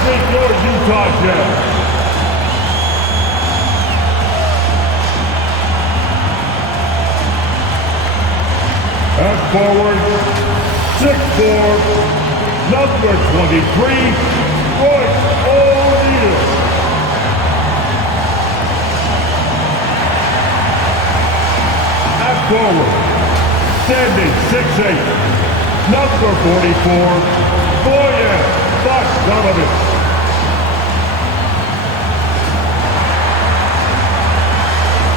representing your Utah Jazz. At forward, 6'4", number 23, Royce O'Neal. At forward, standing 6'8", number 44, Bojan Bogdanovic.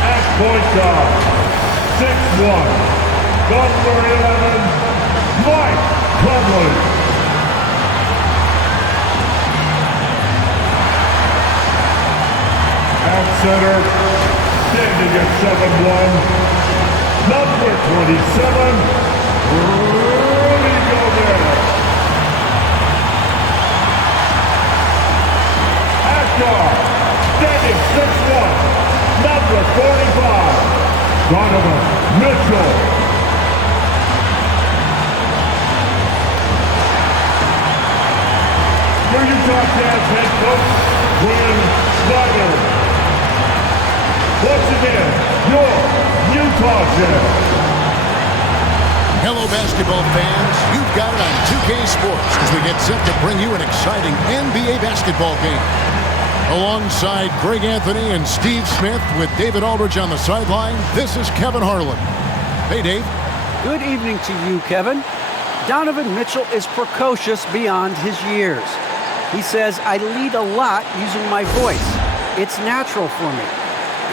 At point guard, 6'1", number 11, Mike Conley. At center, standing at 7'1", number 27, Rudy Gobert. At guard, standing 6'1", number 45, Donovan Mitchell. Your Utah Jazz head coach, Quinn Snyder. Once again, your Utah Jazz. Hello, basketball fans. You've got it on 2K Sports as we get set to bring you an exciting NBA basketball game. Alongside Greg Anthony and Steve Smith with David Aldridge on the sideline, this is Kevin Harlan. Hey, Dave. Good evening to you, Kevin. Donovan Mitchell is precocious beyond his years. He says, I lead a lot using my voice. It's natural for me.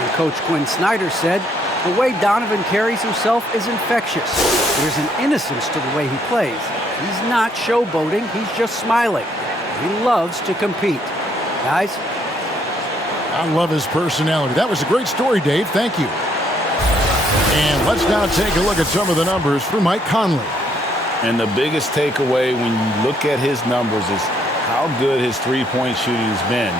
And Coach Quinn Snyder said, the way Donovan carries himself is infectious. There's an innocence to the way he plays. He's not showboating, he's just smiling. He loves to compete. Guys? I love his personality. That was a great story, Dave. Thank you. And let's now take a look at some of the numbers for Mike Conley. And the biggest takeaway when you look at his numbers is how good his three-point shooting has been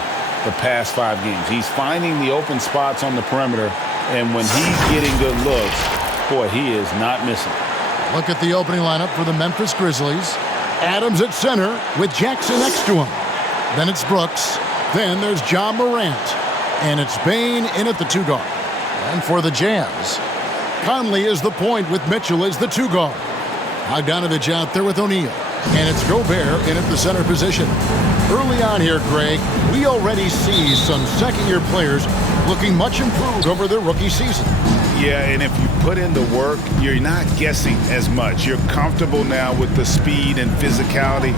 the past 5 games. He's finding the open spots on the perimeter, and when he's getting good looks, boy, he is not missing. Look at the opening lineup for the Memphis Grizzlies. Adams at center with Jackson next to him. Then it's Brooks. Then there's Ja Morant. And it's Bane in at the 2 guard. And for the Jazz, Conley is the point with Mitchell as the 2 guard. Bogdanovic out there with O'Neal. And it's Gobert in at the center position. Early on here, Greg, we already see some second-year players looking much improved over their rookie season. Yeah, and if you put in the work, you're not guessing as much. You're comfortable now with the speed and physicality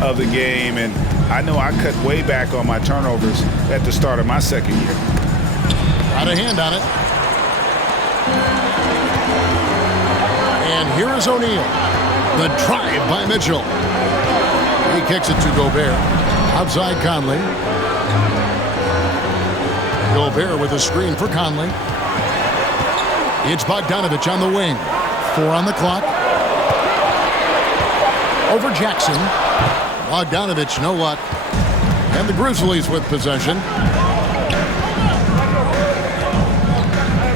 of the game. And I know I cut way back on my turnovers at the start of my second year. Got a hand on it. And here is O'Neal. The drive by Mitchell. He kicks it to Gobert. Outside Conley. Gobert with a screen for Conley. It's Bogdanovic on the wing. 4 on the clock. Over Jackson. Bogdanovic, no luck. And the Grizzlies with possession.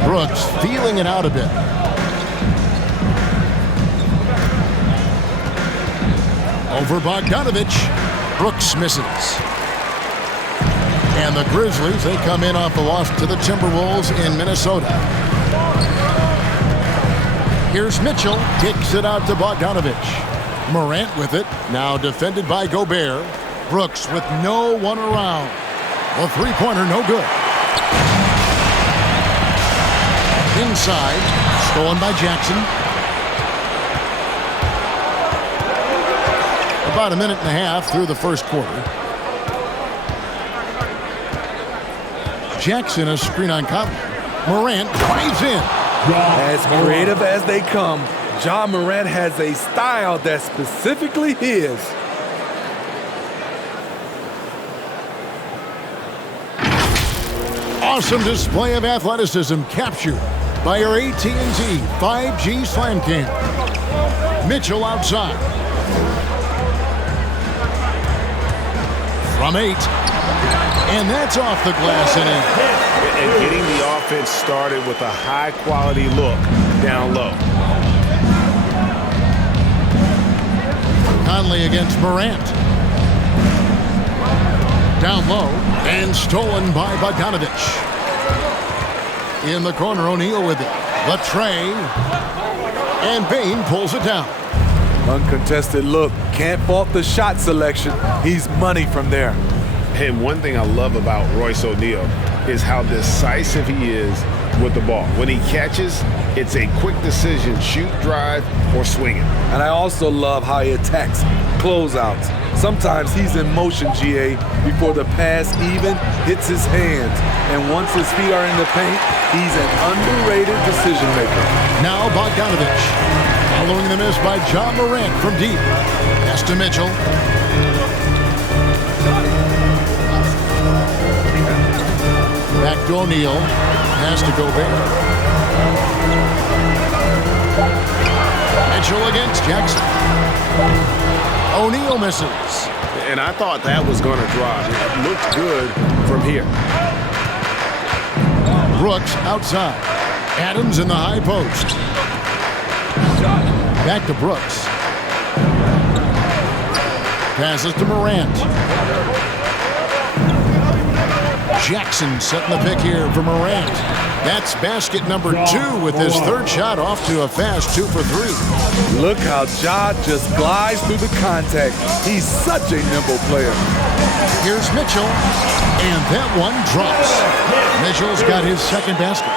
Brooks feeling it out a bit. Over Bogdanovic. Brooks misses. And the Grizzlies, they come in off the loss to the Timberwolves in Minnesota. Here's Mitchell. Kicks it out to Bogdanovic. Morant with it. Now defended by Gobert. Brooks with no one around. The three-pointer, no good. Inside. Stolen by Jackson. About a minute and a half through the first quarter. Jackson, a screen on Conley. Morant drives in. As creative as they come, Ja Morant has a style that's specifically his. Awesome display of athleticism captured by our AT&T 5G Slam Cam. Mitchell outside. From 8. And that's off the glass and in. And getting the offense started with a high-quality look down low. Conley against Morant. low and stolen by Bogdanovich. In the corner, O'Neal with it. The tray. And Bane pulls it down. Uncontested look. Can't fault the shot selection. He's money from there. And one thing I love about Royce O'Neal is how decisive he is with the ball. When he catches, it's a quick decision, shoot, drive, or swing it. And I also love how he attacks closeouts. Sometimes he's in motion, GA, before the pass even hits his hands. And once his feet are in the paint, he's an underrated decision maker. Now Bogdanovich, following the miss by John Morant from deep. Pass to Mitchell. Back to O'Neal. Pass to Gobert. Mitchell against Jackson. O'Neal misses. And I thought that was going to drop. It looked good from here. Brooks outside. Adams in the high post. Back to Brooks. Passes to Morant. Jackson setting the pick here for Morant. That's basket number 2 with his third shot off to a fast 2 for 3. Look how Ja just glides through the contact. He's such a nimble player. Here's Mitchell, and that one drops. Mitchell's got his second basket.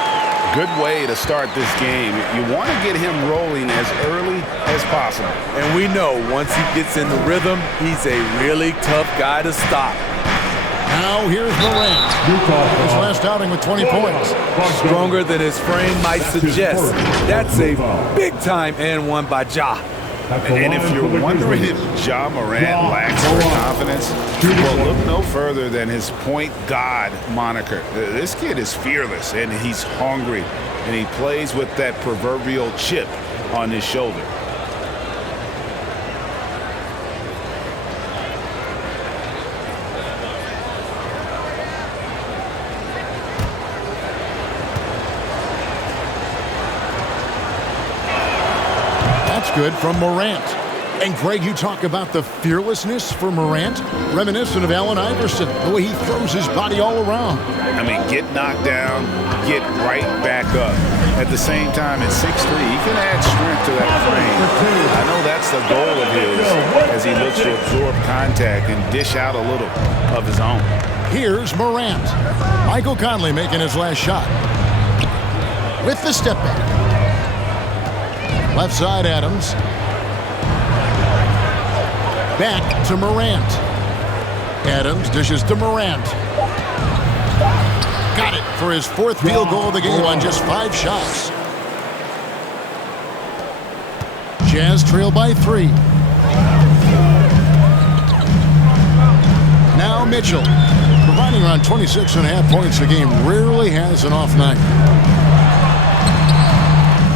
Good way to start this game. You want to get him rolling as early as possible. And we know once he gets in the rhythm, he's a really tough guy to stop. Now here's Durant. His last outing with 20 points. Stronger than his frame might suggest. That's a big-time and one by Ja. And if you're wondering if Ja Morant lacks for confidence, well, look no further than his point god moniker. This kid is fearless, and he's hungry, and he plays with that proverbial chip on his shoulder. Good from Morant. And Greg, you talk about the fearlessness for Morant, reminiscent of Allen Iverson, the way he throws his body all around. I mean, get knocked down, get right back up. At the same time, at 6'3", he can add strength to that frame. I know that's the goal of his as he looks to absorb contact and dish out a little of his own. Here's Morant. Michael Conley making his last shot. With the step back. Left side, Adams. Back to Morant. Adams dishes to Morant. Got it for his 4th field goal of the game on just 5 shots. Jazz trail by 3. Now Mitchell, providing around 26.5 points a game, rarely has an off night.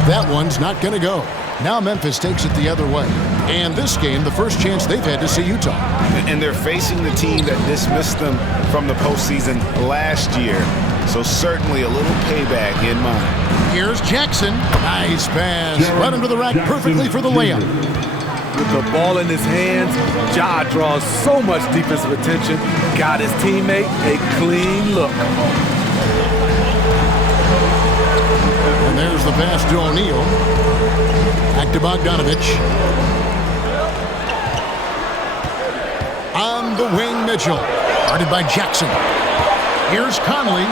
That one's not going to go. Now Memphis takes it the other way. And this game, the first chance they've had to see Utah. And they're facing the team that dismissed them from the postseason last year. So certainly a little payback in mind. Here's Jackson. Nice pass. Right under the rack perfectly for the layup. With the ball in his hands, Ja draws so much defensive attention. Got his teammate a clean look. And there's the pass to O'Neal. Back to Bogdanovich. On the wing, Mitchell. Guarded by Jackson. Here's Conley.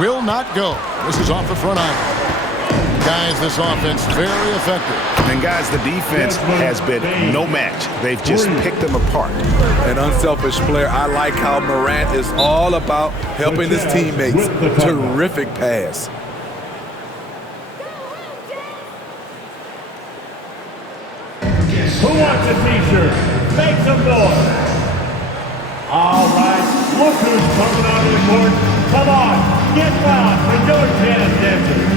Will not go. This is off the front iron. Guys, this offense very effective. And guys, the defense has been no match. They've just picked them apart. An unselfish player. I like how Morant is all about helping his teammates. Terrific pass. Who wants a t-shirt? Make some noise. All right, look who's coming on the court. Come on, get loud for your tennis dancers.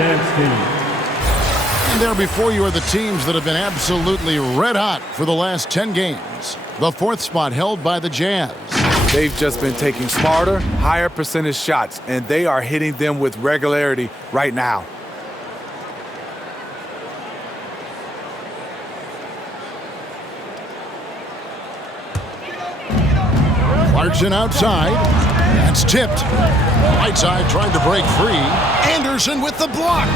dance team. And there before you are the teams that have been absolutely red hot for the last 10 games. The fourth spot held by the Jazz. They've just been taking smarter, higher percentage shots, and they are hitting them with regularity right now. Clarkson outside. That's tipped. Right side trying to break free. Anderson with the block.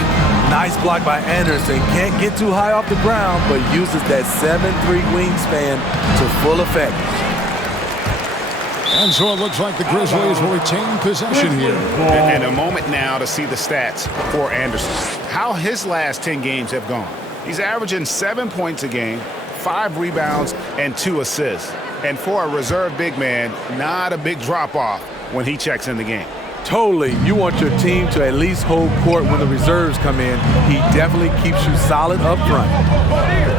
Nice block by Anderson. Can't get too high off the ground, but uses that 7'3" wingspan to full effect. And so it looks like the Grizzlies will retain possession here. And a moment now to see the stats for Anderson. How his last 10 games have gone. He's averaging 7 points a game, 5 rebounds, and 2 assists. And for a reserve big man, not a big drop-off when he checks in the game. Totally. You want your team to at least hold court when the reserves come in. He definitely keeps you solid up front.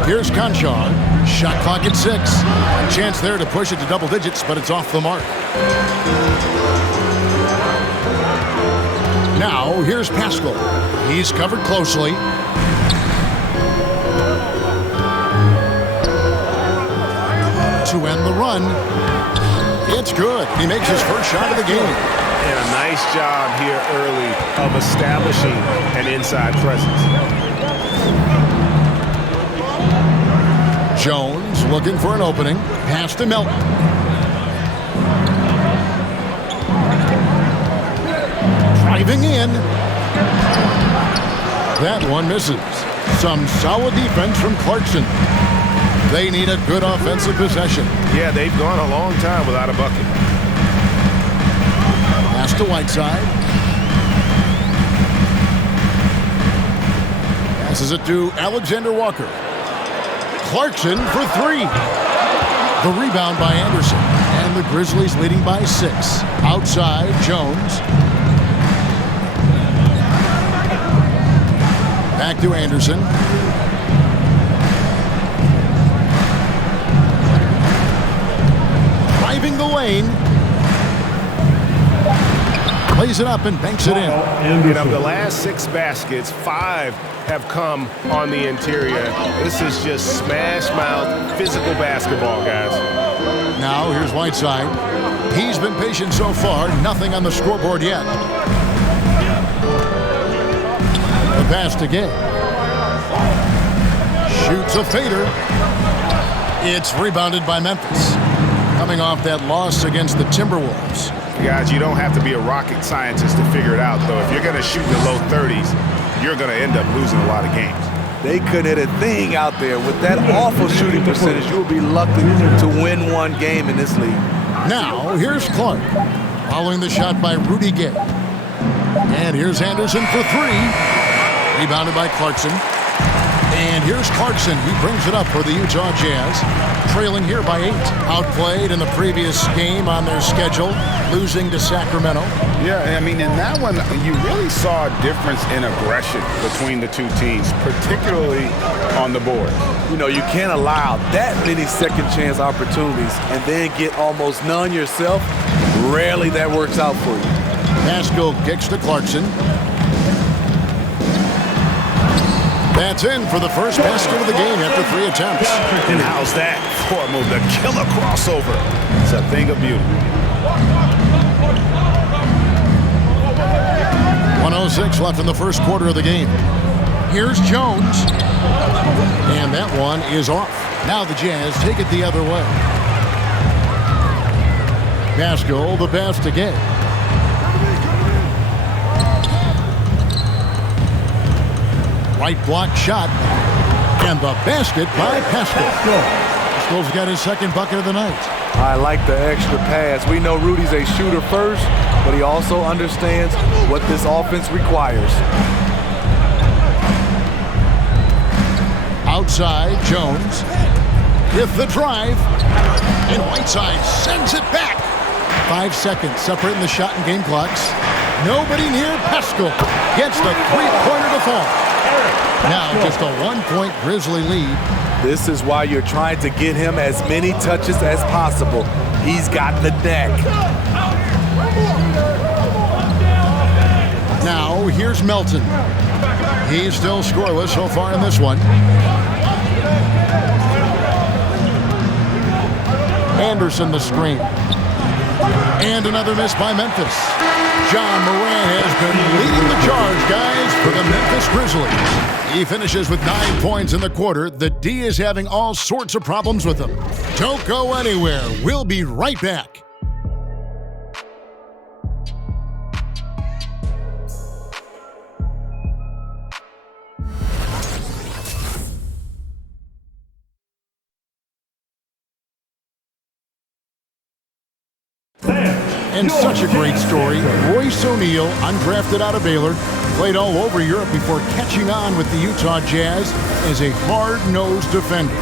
Here's Conchar. Shot clock at 6. A chance there to push it to double digits, but it's off the mark. Now, here's Pascal. He's covered closely. To end the run. It's good. He makes his first shot of the game. And a nice job here early of establishing an inside presence. Jones looking for an opening. Pass to Melton. Driving in. That one misses. Some solid defense from Clarkson. They need a good offensive possession. Yeah, they've gone a long time without a bucket. Pass to Whiteside. Passes it to Alexander Walker. Clarkson for 3. The rebound by Anderson. And the Grizzlies leading by 6. Outside, Jones. Back to Anderson. Driving the lane. Plays it up and banks it in. And of the last 6 baskets, 5 have come on the interior. This is just smash mouth physical basketball, guys. Now here's Whiteside. He's been patient so far. Nothing on the scoreboard yet. The pass to Gay. Shoots a fader. It's rebounded by Memphis. Coming off that loss against the Timberwolves. Guys, you don't have to be a rocket scientist to figure it out, though. If you're going to shoot in the low 30s, you're going to end up losing a lot of games. They couldn't hit a thing out there. With that awful shooting percentage, you'll be lucky to win one game in this league. Now, here's Clark. Following the shot by Rudy Gay. And here's Anderson for 3. Rebounded by Clarkson. And here's Clarkson. He brings it up for the Utah Jazz. Trailing here by 8. Outplayed in the previous game on their schedule. Losing to Sacramento. Yeah, I mean, in that one, you really saw a difference in aggression between the two teams, particularly on the board. You know, you can't allow that many second chance opportunities and then get almost none yourself. Rarely that works out for you. Pascal kicks to Clarkson. That's in for the first basket of the game after 3 attempts. And how's that for a move? The killer crossover. It's a thing of beauty. 1:06 left in the first quarter of the game. Here's Jones. And that one is off. Now the Jazz take it the other way. Pascal, the pass to Gay. Right block shot. And the basket by Pascal. Pascal's got his second bucket of the night. I like the extra pass. We know Rudy's a shooter first, but he also understands what this offense requires. Outside, Jones with the drive. And Whiteside sends it back. 5 seconds separating the shot and game clocks. Nobody near Pascal gets the three-pointer to fall. Now just a 1-point Grizzly lead. This is why you're trying to get him as many touches as possible. He's got the neck. Now here's Melton. He's still scoreless so far in this one. Anderson the screen. And another miss by Memphis. John Morant has been leading the charge, guys, for the Memphis Grizzlies. He finishes with 9 points in the quarter. The D is having all sorts of problems with him. Don't go anywhere. We'll be right back. And such a great story. Royce O'Neal, undrafted out of Baylor, played all over Europe before catching on with the Utah Jazz as a hard-nosed defender.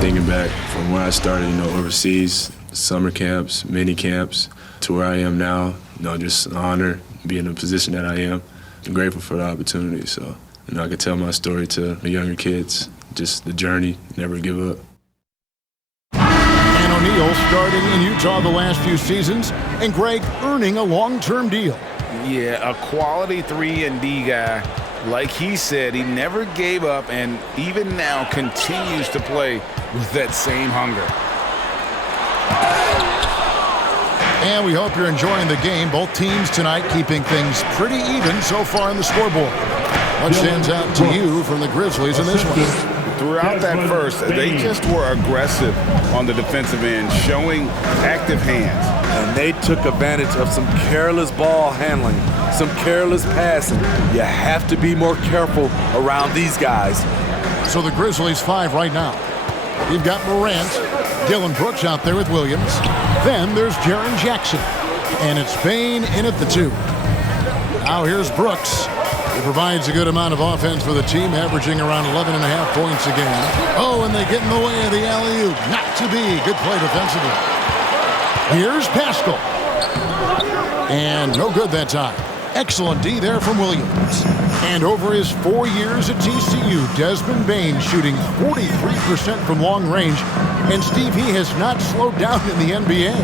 Thinking back from where I started, overseas, summer camps, mini camps, to where I am now, just an honor being in the position that I am. I'm grateful for the opportunity. So, I can tell my story to the younger kids, just the journey, never give up. O'Neal starting in Utah the last few seasons, and Greg earning a long-term deal. Yeah, a quality 3-and-D guy. Like he said, he never gave up, and even now continues to play with that same hunger. And we hope you're enjoying the game. Both teams tonight keeping things pretty even so far in the scoreboard. What stands out to you from the Grizzlies in this one? Throughout that first, they just were aggressive on the defensive end, showing active hands. And they took advantage of some careless ball handling, some careless passing. You have to be more careful around these guys. So the Grizzlies 5 right now. You've got Morant, Dylan Brooks out there with Williams. Then there's Jaren Jackson. And it's Bane in at the 2. Now here's Brooks. He provides a good amount of offense for the team, averaging around 11.5 points a game. Oh, and they get in the way of the alley-oop. Not to be. Good play defensively. Here's Pascal. And no good that time. Excellent D there from Williams. And over his 4 years at TCU, Desmond Bane shooting 43% from long range. And Steve, he has not slowed down in the NBA.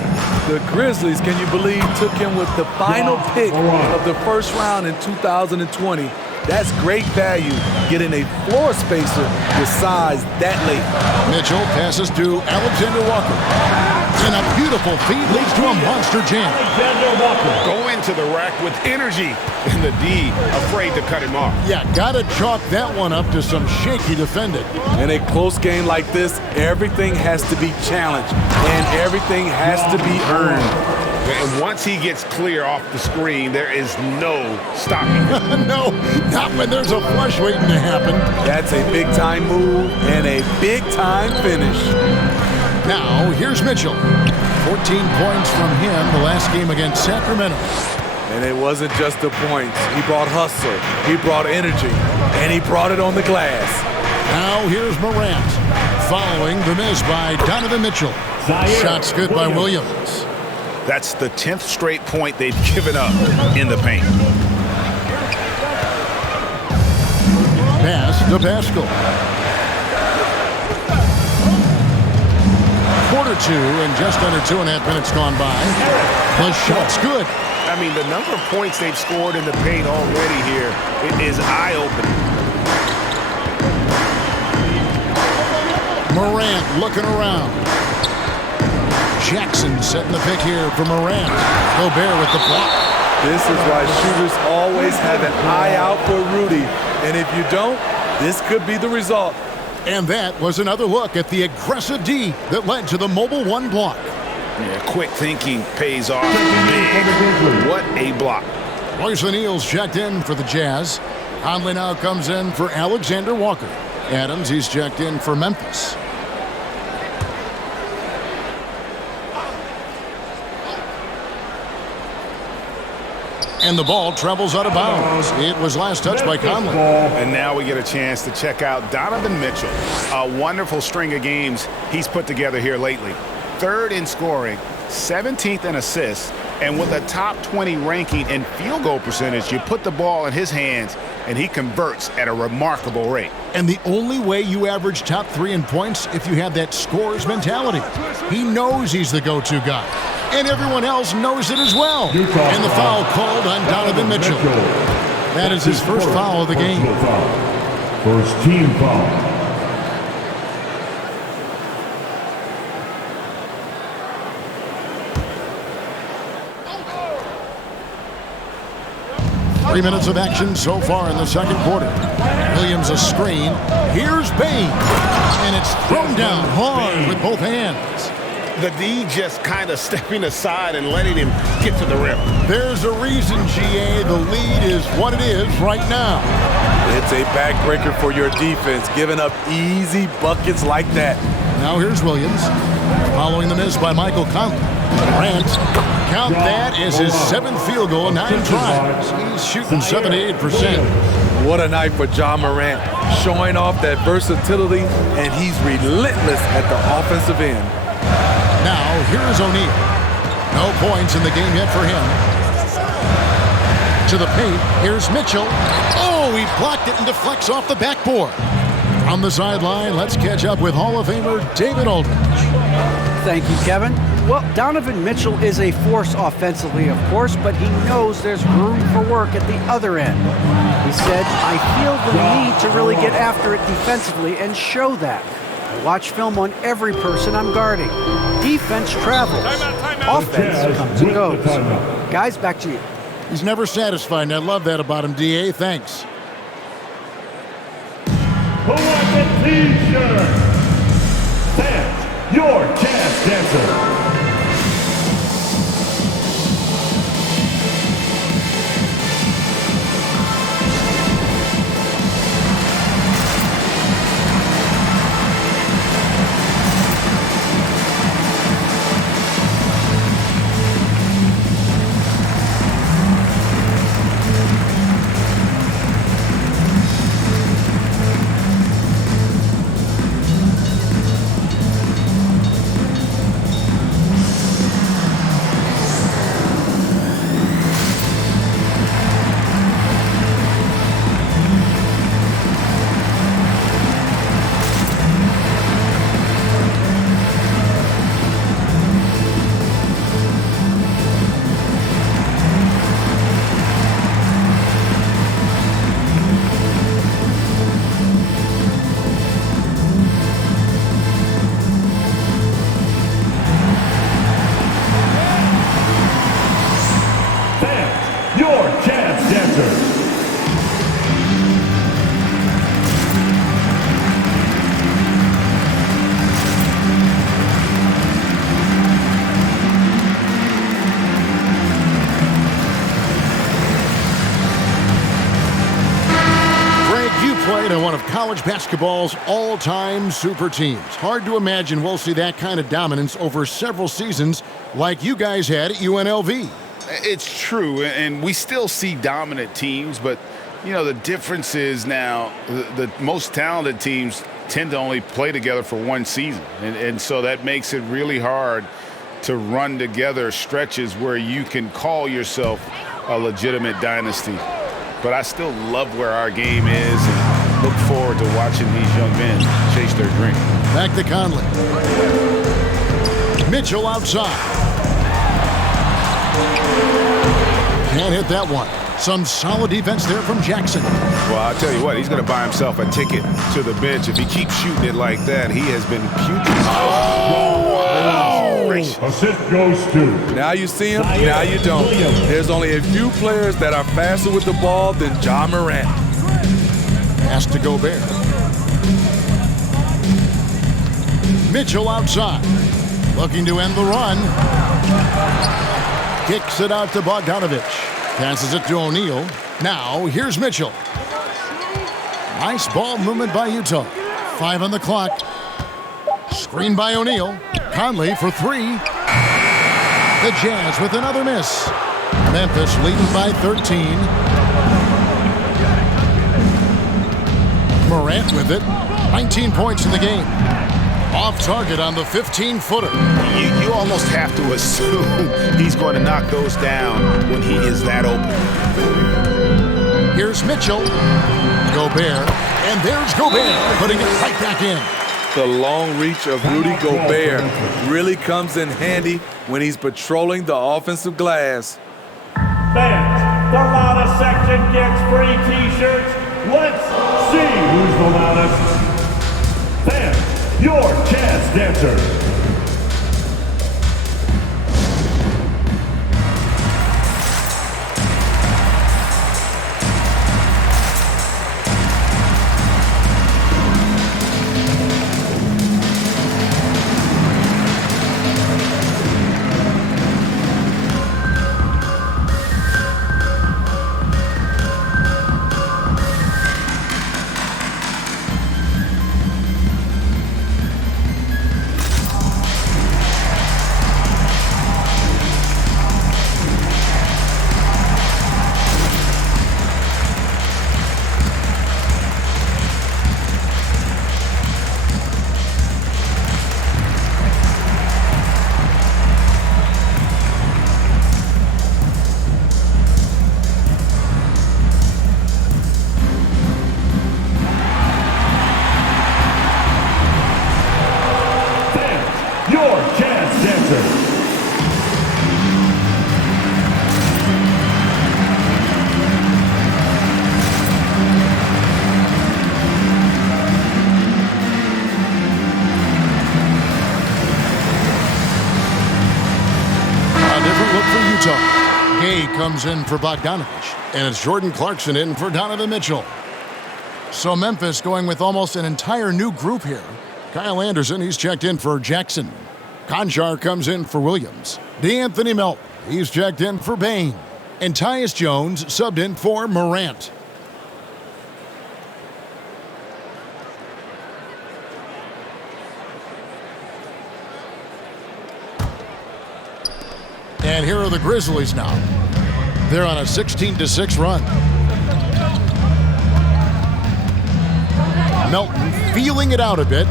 The Grizzlies, can you believe, took him with the final pick of the first round in 2020. That's great value, getting a floor spacer with size that late. Mitchell passes to Alexander Walker. And a beautiful feed leads to a monster jam. Go into the rack with energy, and the D afraid to cut him off. Yeah, gotta chalk that one up to some shaky defending. In a close game like this, everything has to be challenged, and everything has to be earned. And once he gets clear off the screen, there is no stopping. No, not when there's a flush waiting to happen. That's a big-time move and a big-time finish. Now, here's Mitchell. 14 points from him the last game against Sacramento. And it wasn't just the points. He brought hustle, he brought energy, and he brought it on the glass. Now, here's Morant. Following the miss by Donovan Mitchell. Shots good by Williams. That's the 10th straight point they've given up in the paint. Pass to Pascal. Quarter 2 and just under 2.5 minutes gone by. The shot's good. I mean, the number of points they've scored in the paint already here, it is eye-opening. Morant looking around. Jackson setting the pick here for Morant. Gobert with the block. This is why shooters always have an eye out for Rudy. And if you don't, this could be the result. And that was another look at the aggressive D that led to the mobile 1 block. Yeah, quick thinking pays off big. What a block. Royce O'Neal's checked in for the Jazz. Conley now comes in for Alexander Walker. Adams, he's checked in for Memphis. And the ball travels out of bounds. It was last touched by Conley. And now we get a chance to check out Donovan Mitchell. A wonderful string of games he's put together here lately. 3rd in scoring, 17th in assists, and with a top 20 ranking in field goal percentage, you put the ball in his hands, and he converts at a remarkable rate. And the only way you average top 3 in points if you have that scorer's mentality. He knows he's the go-to guy. And everyone else knows it as well. And the foul called on Donovan Mitchell. That is his first foul of the game. First team foul. Three minutes of action so far in the second quarter. Williams a screen. Here's Bane. And it's thrown down hard with both hands. The D just kind of stepping aside and letting him get to the rim. There's a reason, GA, the lead is what it is right now. It's a backbreaker for your defense, giving up easy buckets like that. Now here's Williams. Following the miss by Michael Conley. Durant, count that as his 7th field goal, 9 tries. He's shooting 78%. What a night for Ja Morant, showing off that versatility, and he's relentless at the offensive end. Now, here's O'Neal. No points in the game yet for him. To the paint, here's Mitchell. Oh, he blocked it and deflects off the backboard. On the sideline, let's catch up with Hall of Famer David Aldridge. Thank you, Kevin. Well, Donovan Mitchell is a force offensively, of course, but he knows there's room for work at the other end. He said, I feel the need to really get after it defensively and show that. I watch film on every person I'm guarding. Defense travels. Offense comes and goes. Guys, back to you. He's never satisfied, and I love that about him, DA. Thanks. Who wants a t-shirt? That's your chance dancer. To one of college basketball's all-time super teams. Hard to imagine we'll see that kind of dominance over several seasons like you guys had at UNLV. It's true, and we still see dominant teams, but, you know, the difference is now the most talented teams tend to only play together for one season, and so that makes it really hard to run together stretches where you can call yourself a legitimate dynasty. But I still love where our game is and look forward to watching these young men chase their dream. Back to Conley. Mitchell outside. Can't hit that one. Some solid defense there from Jackson. Well, I'll tell you what, he's going to buy himself a ticket to the bench. If he keeps shooting it like that, he has been putrid. Assist goes to. Now you see him, now you don't. There's only a few players that are faster with the ball than Ja Morant. Pass to Gobert. Mitchell outside. Looking to end the run. Kicks it out to Bogdanovich. Passes it to O'Neal. Now, here's Mitchell. Nice ball movement by Utah. 5 on the clock. Screen by O'Neal. Conley for 3. The Jazz with another miss. Memphis leading by 13. Morant with it. 19 points in the game. Off target on the 15-footer. You almost have to assume he's going to knock those down when he is that open. Here's Mitchell. Gobert. And there's Gobert putting it right back in. The long reach of Rudy Gobert really comes in handy when he's patrolling the offensive glass. Fans, the loudest section and gets free t-shirts. Let's see who's the loudest. Fans, your chance dancer. Your chance dancer. A different look for Utah. Gay comes in for Bogdanovich, and it's Jordan Clarkson in for Donovan Mitchell. So Memphis going with almost an entire new group here. Kyle Anderson, he's checked in for Jackson. Conchar comes in for Williams. DeAnthony Melton, he's checked in for Bain. And Tyus Jones subbed in for Morant. And here are the Grizzlies now. They're on a 16-6 run. Melton feeling it out a bit.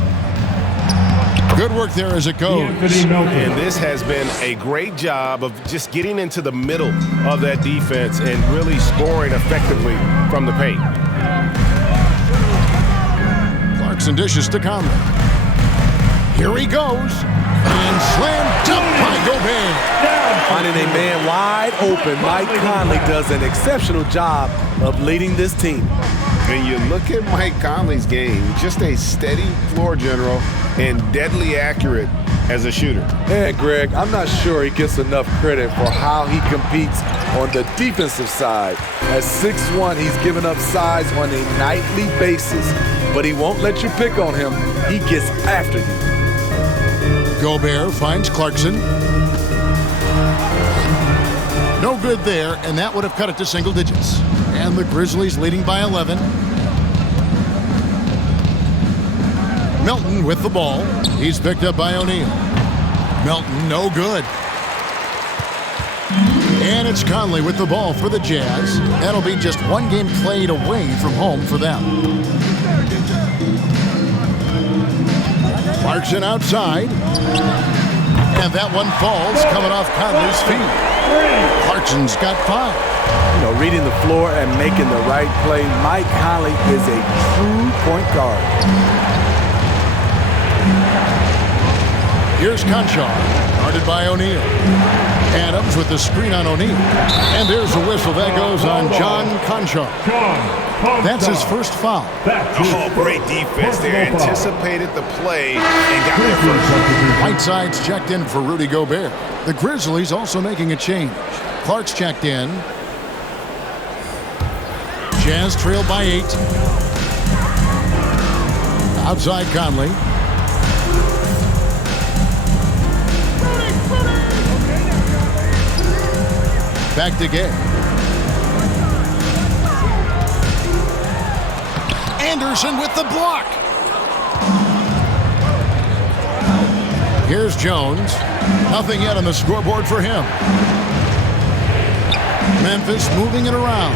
Good work there as it goes. And this has been a great job of just getting into the middle of that defense and really scoring effectively from the paint. Clarkson dishes to Conley. Here he goes. And slam dunk by Gobert. Finding a man wide open, Mike Conley does an exceptional job of leading this team. When you look at Mike Conley's game, just a steady floor general and deadly accurate as a shooter. Yeah, Greg, I'm not sure he gets enough credit for how he competes on the defensive side. At 6'1", he's given up size on a nightly basis, but he won't let you pick on him. He gets after you. Gobert finds Clarkson. No good there, and that would have cut it to single digits. And the Grizzlies leading by 11. Melton with the ball. He's picked up by O'Neal. Melton, no good. And it's Conley with the ball for the Jazz. That'll be just one game played away from home for them. Clarkson outside. And that one falls coming off Conley's feet. Clarkson's got 5. You know, reading the floor and making the right play. Mike Conley is a true point guard. Here's Conchar, guarded by O'Neal. Adams with the screen on O'Neal. And there's a whistle that goes on John Conchar. That's his first foul. Oh, great defense there. Anticipated the play and got there first. Whiteside's checked in for Rudy Gobert. The Grizzlies also making a change. Clark's checked in. Jazz trailed by 8. Outside Conley. Back to Gay. Anderson with the block. Here's Jones. Nothing yet on the scoreboard for him. Memphis moving it around.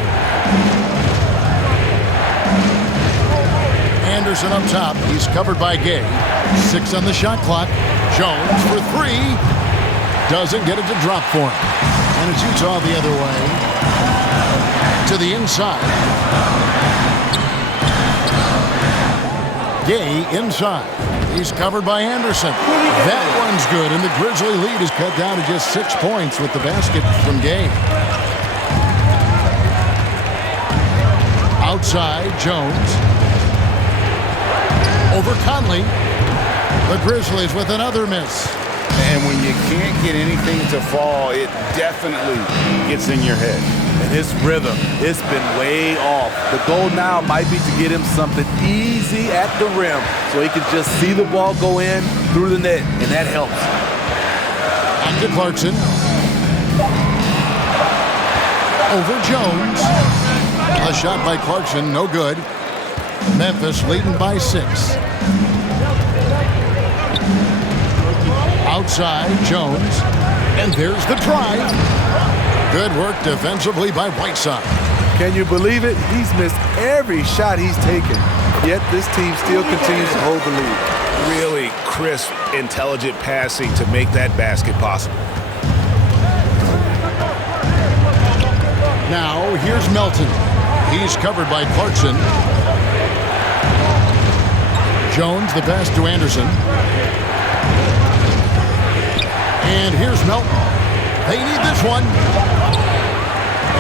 Anderson up top. He's covered by Gay. 6 on the shot clock. Jones for 3. Doesn't get it to drop for him. And it's Utah the other way. To the inside. Gay inside. He's covered by Anderson. That one's good, and the Grizzly lead is cut down to just 6 points with the basket from Gay. Outside, Jones. Over Conley. The Grizzlies with another miss. And when you can't get anything to fall, it definitely gets in your head. And his rhythm, it's been way off. The goal now might be to get him something easy at the rim so he can just see the ball go in through the net, and that helps. Back to Clarkson. Over Jones. A shot by Clarkson, no good. Memphis leading by 6. Outside, Jones. And there's the drive. Good work defensively by Whiteside. Can you believe it? He's missed every shot he's taken, yet this team still continues to hold the lead. Really crisp, intelligent passing to make that basket possible. Now, here's Melton. He's covered by Clarkson. Jones, the pass to Anderson. And here's Melton. They need this one.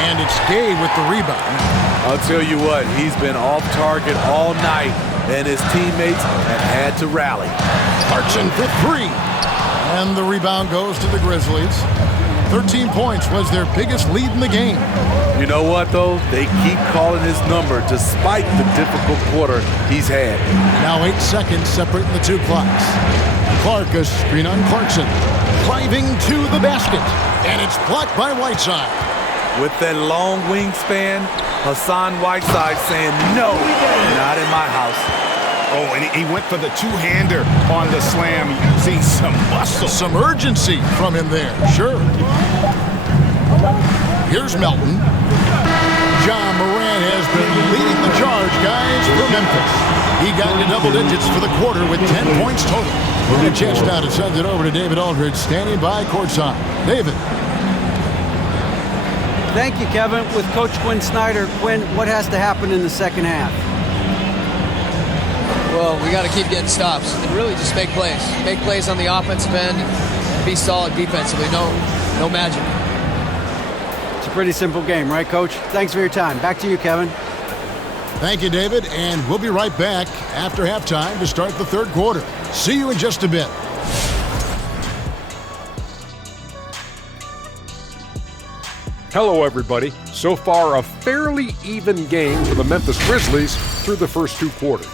And it's Gay with the rebound. I'll tell you what, he's been off target all night, and his teammates have had to rally. Clarkson for 3. And the rebound goes to the Grizzlies. 13 points was their biggest lead in the game. You know what, though? They keep calling his number despite the difficult quarter he's had. Now 8 seconds separating the two clocks. Clark, a screen on Clarkson. Driving to the basket. And it's blocked by Whiteside. With that long wingspan, Hassan Whiteside saying, no, not in my house. Oh, and he went for the two-hander on the slam, using some muscle. Some urgency from him there, sure. Here's Melton. John Morant has been leading the charge, guys, for Memphis. He got into double digits for the quarter with 10 points total. We're going to chance now to send it over to David Aldridge, standing by courtside. David. Thank you, Kevin. With Coach Quinn Snyder, Quinn, what has to happen in the second half? Well, we got to keep getting stops and really just make plays. Make plays on the offensive end and be solid defensively. No magic. It's a pretty simple game, right, Coach? Thanks for your time. Back to you, Kevin. Thank you, David, and we'll be right back after halftime to start the third quarter. See you in just a bit. Hello, everybody. So far, a fairly even game for the Memphis Grizzlies through the first 2 quarters.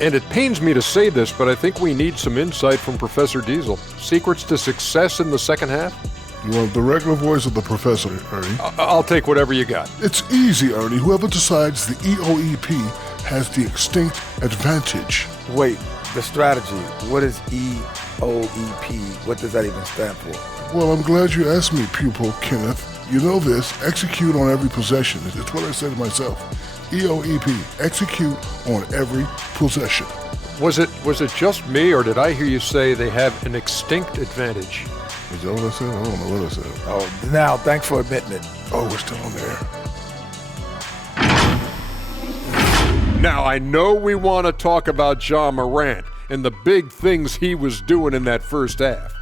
And it pains me to say this, but I think we need some insight from Professor Diesel. Secrets to success in the second half? You want the regular voice of the professor, Ernie? I'll take whatever you got. It's easy, Ernie. Whoever decides the EOEP has the extinct advantage. Wait, the strategy. What is EOEP? What does that even stand for? Well, I'm glad you asked me, pupil Kenneth. You know this. Execute on every possession. It's what I said to myself. EOEP. Execute on every possession. Was it just me, or did I hear you say they have an extinct advantage? Is that what I said? I don't know what I said. Oh, now, thanks for admitting it. Oh, we're still on there. Now, I know we want to talk about Ja Morant and the big things he was doing in that first half.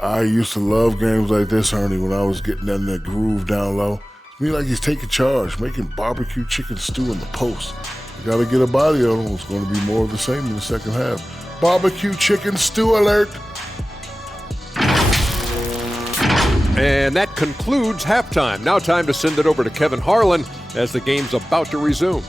I used to love games like this, Ernie, when I was getting in that groove down low. It's me like he's taking charge, making barbecue chicken stew in the post. You got to get a body on him. It's going to be more of the same in the second half. Barbecue chicken stew alert. And that concludes halftime. Now time to send it over to Kevin Harlan as the game's about to resume.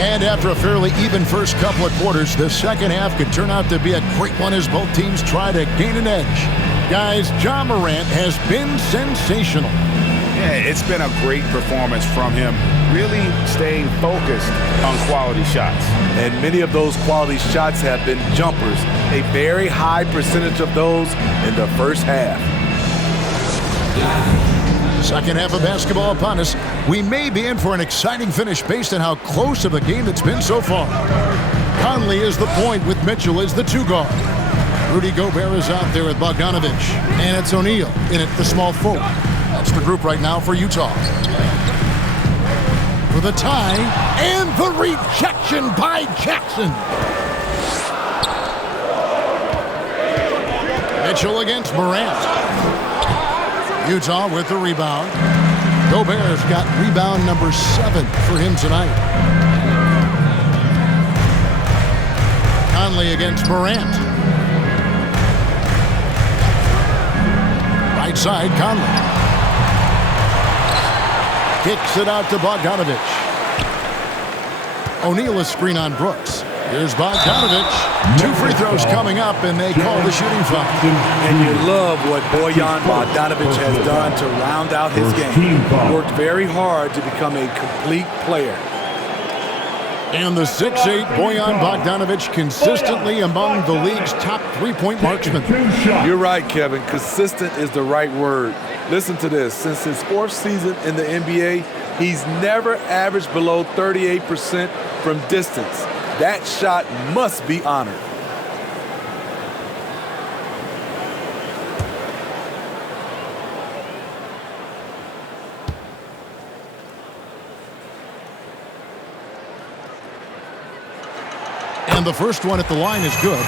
And after a fairly even first couple of quarters, the second half could turn out to be a great one as both teams try to gain an edge. Guys, Ja Morant has been sensational. Yeah, it's been a great performance from him, really staying focused on quality shots. And many of those quality shots have been jumpers, a very high percentage of those in the first half. Second half of basketball upon us. We may be in for an exciting finish based on how close of a game it's been so far. Conley is the point with Mitchell as the 2 guard. Rudy Gobert is out there with Bogdanovich. And it's O'Neal in at the small forward. That's the group right now for Utah. For the tie, and the rejection by Jackson. Mitchell against Morant. Utah with the rebound. Gobert's got rebound number 7 for him tonight. Conley against Morant. Right side, Conley. Kicks it out to Bogdanovic. O'Neal is screen on Brooks. Here's Bogdanovic. 2 free throws coming up, and they call the shooting foul. And you love what Bojan Bogdanovic has done to round out his game. Worked very hard to become a complete player. And the 6'8" Bojan Bogdanovic consistently among the league's top three-point marksmen. You're right, Kevin. Consistent is the right word. Listen to this. Since his 4th season in the NBA, he's never averaged below 38% from distance. That shot must be honored. And the first one at the line is good.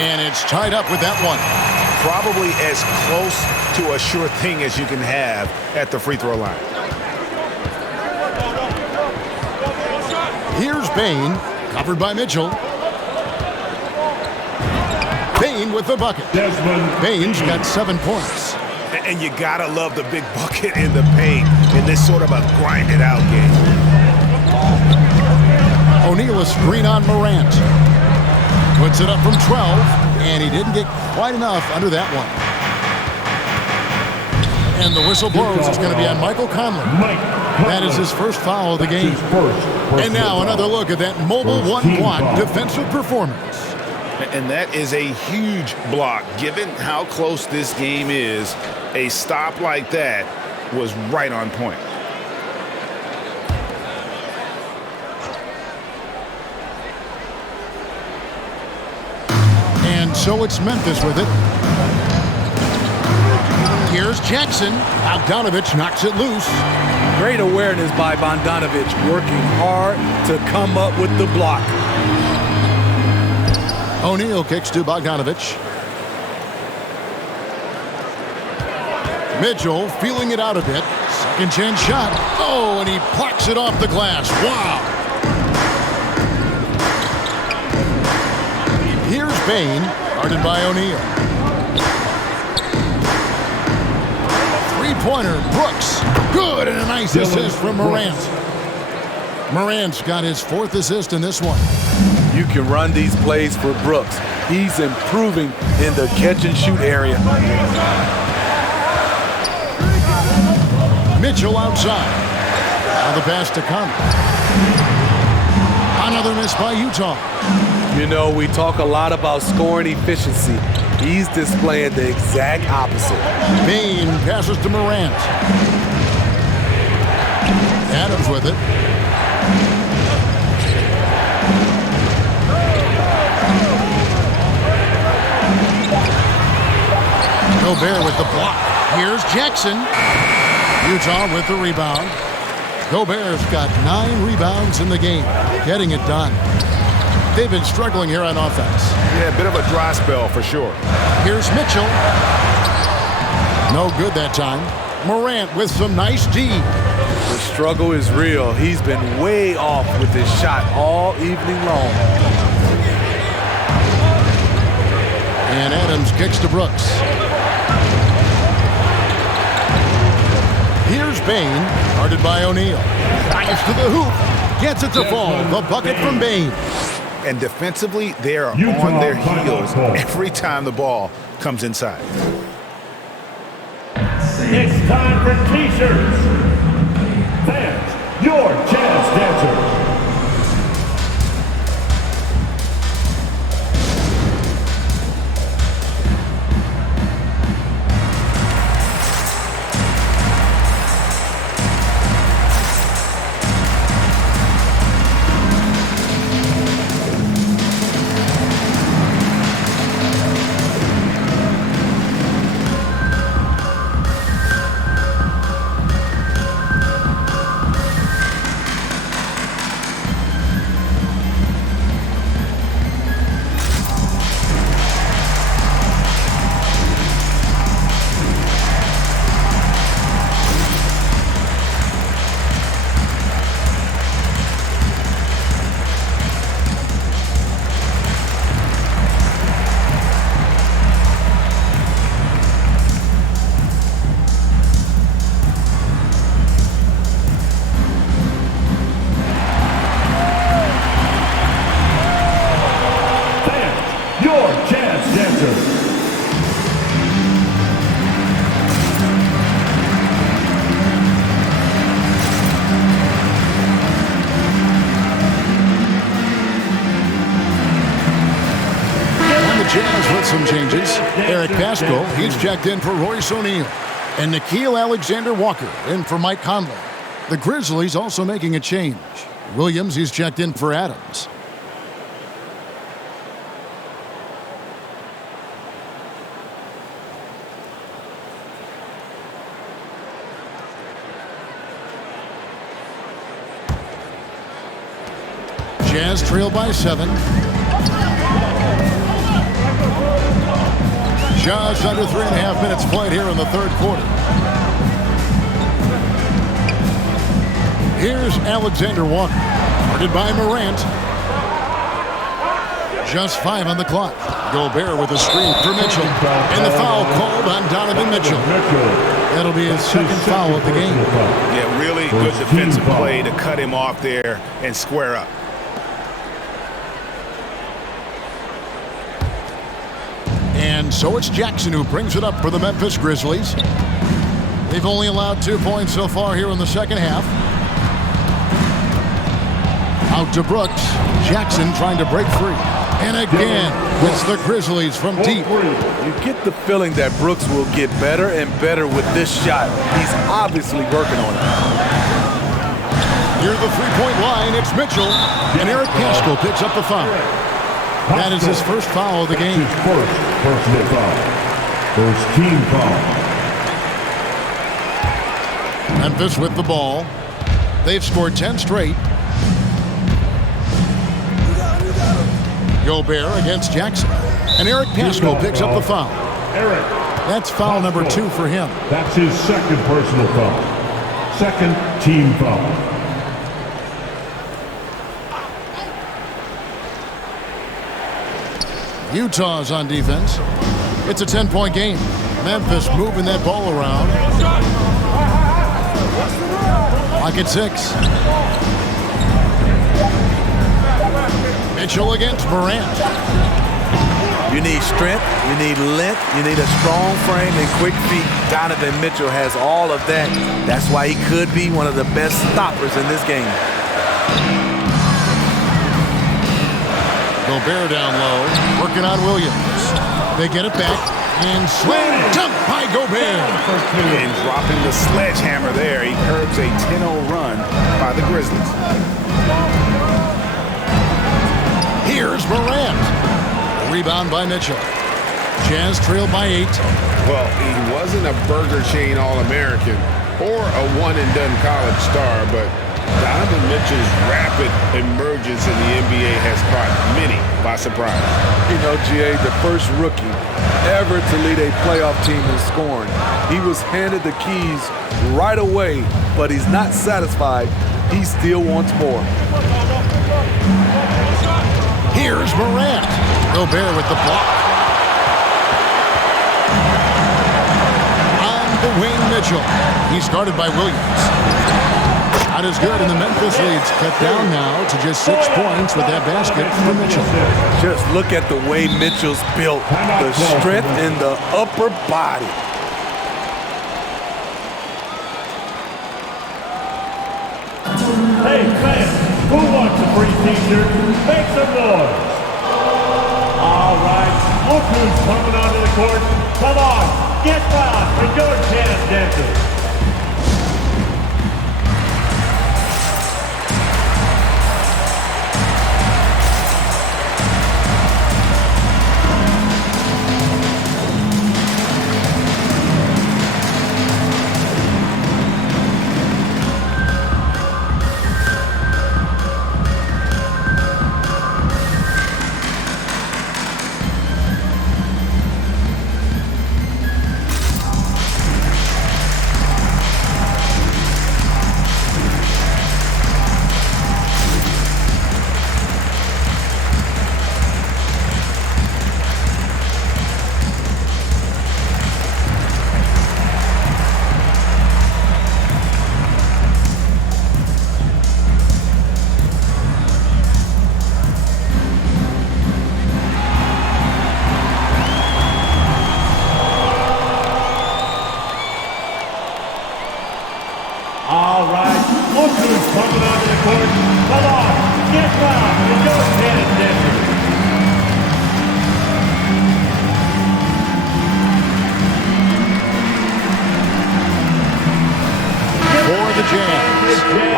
And it's tied up with that one. Probably as close to a sure thing as you can have at the free throw line. Here's Bane, covered by Mitchell. Bane with the bucket. Bane's got 7 points. And you gotta love the big bucket in the paint in this sort of a grinded out game. O'Neal a screen on Morant. Puts it up from 12, and he didn't get quite enough under that one. And the whistle blows. It's going to be on Michael Conley. That is his first foul of the game. And now another look at that mobile one-block defensive performance. And that is a huge block. Given how close this game is, a stop like that was right on point. And so it's Memphis with it. Here's Jackson. Bogdanovic knocks it loose. Great awareness by Bogdanovic, working hard to come up with the block. O'Neal kicks to Bogdanovic. Mitchell feeling it out a bit. Second chance shot. Oh, and he plucks it off the glass. Wow. Here's Bane, guarded by O'Neal. Three-pointer, Brooks. Good, and a nice assist from Morant. Morant's got his 4th assist in this one. You can run these plays for Brooks. He's improving in the catch-and-shoot area. Mitchell outside. Now the pass to Conley. Another miss by Utah. You know, we talk a lot about scoring efficiency. He's displaying the exact opposite. Bane passes to Morant. Adams with it. Gobert with the block. Here's Jackson. Utah with the rebound. Gobert's got 9 rebounds in the game, getting it done. They've been struggling here on offense. Yeah, a bit of a dry spell for sure. Here's Mitchell. No good that time. Morant with some nice D. The struggle is real. He's been way off with his shot all evening long. And Adams kicks to Brooks. Here's Bane, guarded by O'Neal. Dives to the hoop. Gets it to fall. The bucket from Bane. And defensively, they are on their heels every time the ball comes inside. It's time for T-shirts. Fans, your jazz dancer. some changes. Eric Paschal, he's checked in for Royce O'Neal. And Nickeil Alexander-Walker in for Mike Conley. The Grizzlies also making a change. Williams, he's checked in for Adams. Jazz trail by 7. Just under 3.5 minutes played here in the third quarter. Here's Alexander Walker, guarded by Morant. Just 5 on the clock. Gobert with a screen for Mitchell. And the foul called on Donovan Mitchell. That'll be his second foul of the game. Yeah, really good defensive play to cut him off there and square up. And so it's Jackson who brings it up for the Memphis Grizzlies. They've only allowed 2 points so far here in the second half. Out to Brooks. Jackson trying to break free. And again, it's the Grizzlies from deep. You get the feeling that Brooks will get better and better with this shot. He's obviously working on it. Near the three-point line, it's Mitchell. And Eric Paschal picks up the foul. That is his first foul of the game. His first personal foul. First team foul. Memphis with the ball. They've scored 10 straight. Gobert against Jackson. And Eric Paschal picks up the foul. Eric. That's foul number 2 for him. That's his second personal foul. Second team foul. Utah's on defense. It's a 10-point game. Memphis moving that ball around. Clock at 6. Mitchell against Morant. You need strength, you need length, you need a strong frame and quick feet. Donovan Mitchell has all of that. That's why he could be one of the best stoppers in this game. Gobert down low, working on Williams. They get it back, and slam dunk by Gobert. And dropping the sledgehammer there, he curbs a 10-0 run by the Grizzlies. Here's Morant. Rebound by Mitchell. Jazz trailed by 8. Well, he wasn't a Burger Chain All-American or a one-and-done college star, but Donovan Mitchell's rapid emergence in the NBA has caught many by surprise. You know, GA, the first rookie ever to lead a playoff team in scoring. He was handed the keys right away, but he's not satisfied. He still wants more. Here's Morant. Gobert with the block. On the wing, Mitchell. He's guarded by Williams. Not as good, and the Memphis lead's cut down now to just 6 points with that basket from Mitchell. Just look at the way Mitchell's built. The strength in the upper body. Hey, fans, who wants a free t-shirt? Make some noise. All right, look who's coming onto the court. Come on, get loud for your chance, dancers. All right, look who's coming onto the court. Come on, get loud for your chance, dancers.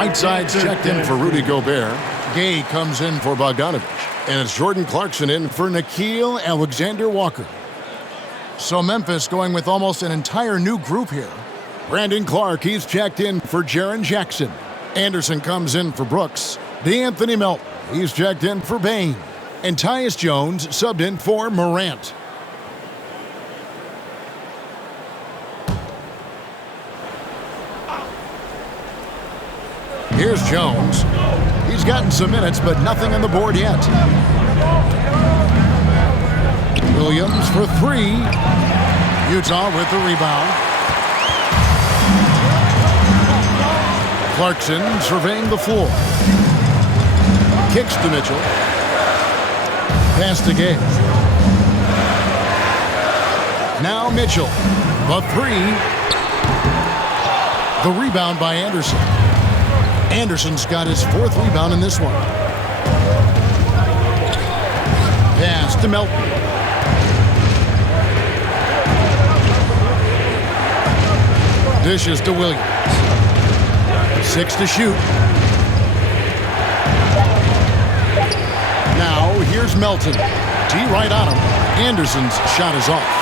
Whiteside's checked in for Rudy Gobert. Gay comes in for Bogdanovich. And it's Jordan Clarkson in for Nickeil Alexander-Walker. So Memphis going with almost an entire new group here. Brandon Clark, he's checked in for Jaren Jackson. Anderson comes in for Brooks. DeAnthony Melton, he's checked in for Bane. And Tyus Jones subbed in for Morant. Here's Jones. He's gotten some minutes, but nothing on the board yet. Williams for three. Utah with the rebound. Clarkson surveying the floor. Kicks to Mitchell. Pass to Gay. Now Mitchell. The three. The rebound by Anderson. Anderson's got his fourth rebound in this one. Pass to Melton. Dishes to Williams. 6 to shoot. Now here's Melton. T right on him. Anderson's shot is off.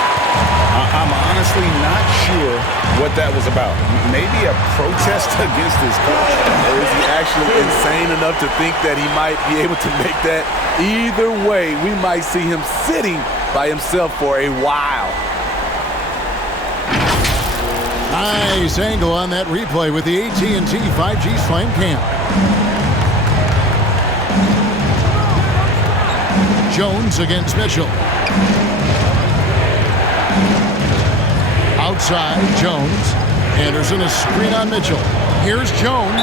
I'm honestly not sure what that was about. Maybe a protest against his coach. Or is he actually insane enough to think that he might be able to make that? Either way, we might see him sitting by himself for a while. Nice angle on that replay with the AT&T 5G Slam Cam. Jones against Mitchell. Outside, Jones. Anderson is screen on Mitchell. Here's Jones.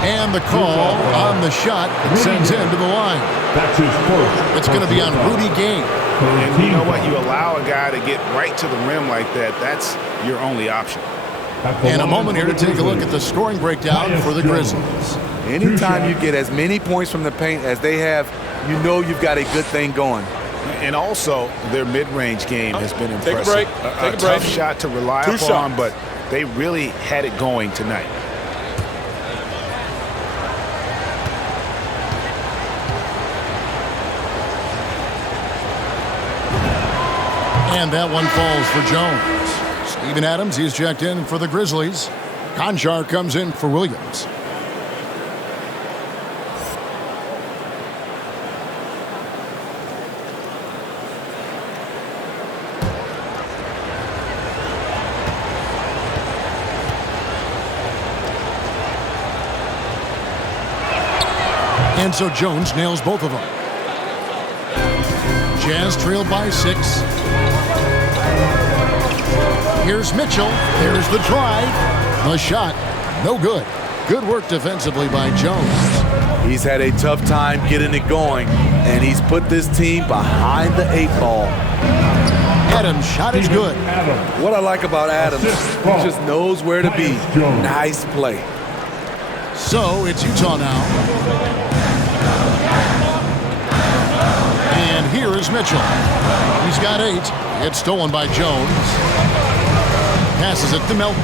And the call on the shot that sends him to the line. That's his first. It's going to be on Rudy Gay. And you know what? You allow a guy to get right to the rim like that, that's your only option. And a moment here to take a look at the scoring breakdown for the Grizzlies. Anytime you get as many points from the paint as they have, you know you've got a good thing going. And also, their mid-range game has been impressive. Take a break. A tough shot to rely upon, but they really had it going tonight. And that one falls for Jones. Steven Adams, he's checked in for the Grizzlies. Conchar comes in for Williams. And so Jones nails both of them. Jazz trailed by 6. Here's Mitchell. There's the drive. The shot, no good. Good work defensively by Jones. He's had a tough time getting it going, and he's put this team behind the 8 ball. Adams' shot is good. What I like about Adams, he just knows where to be. Nice play. So it's Utah now. And here is Mitchell. He's got 8. It's stolen by Jones. Passes it to Melton.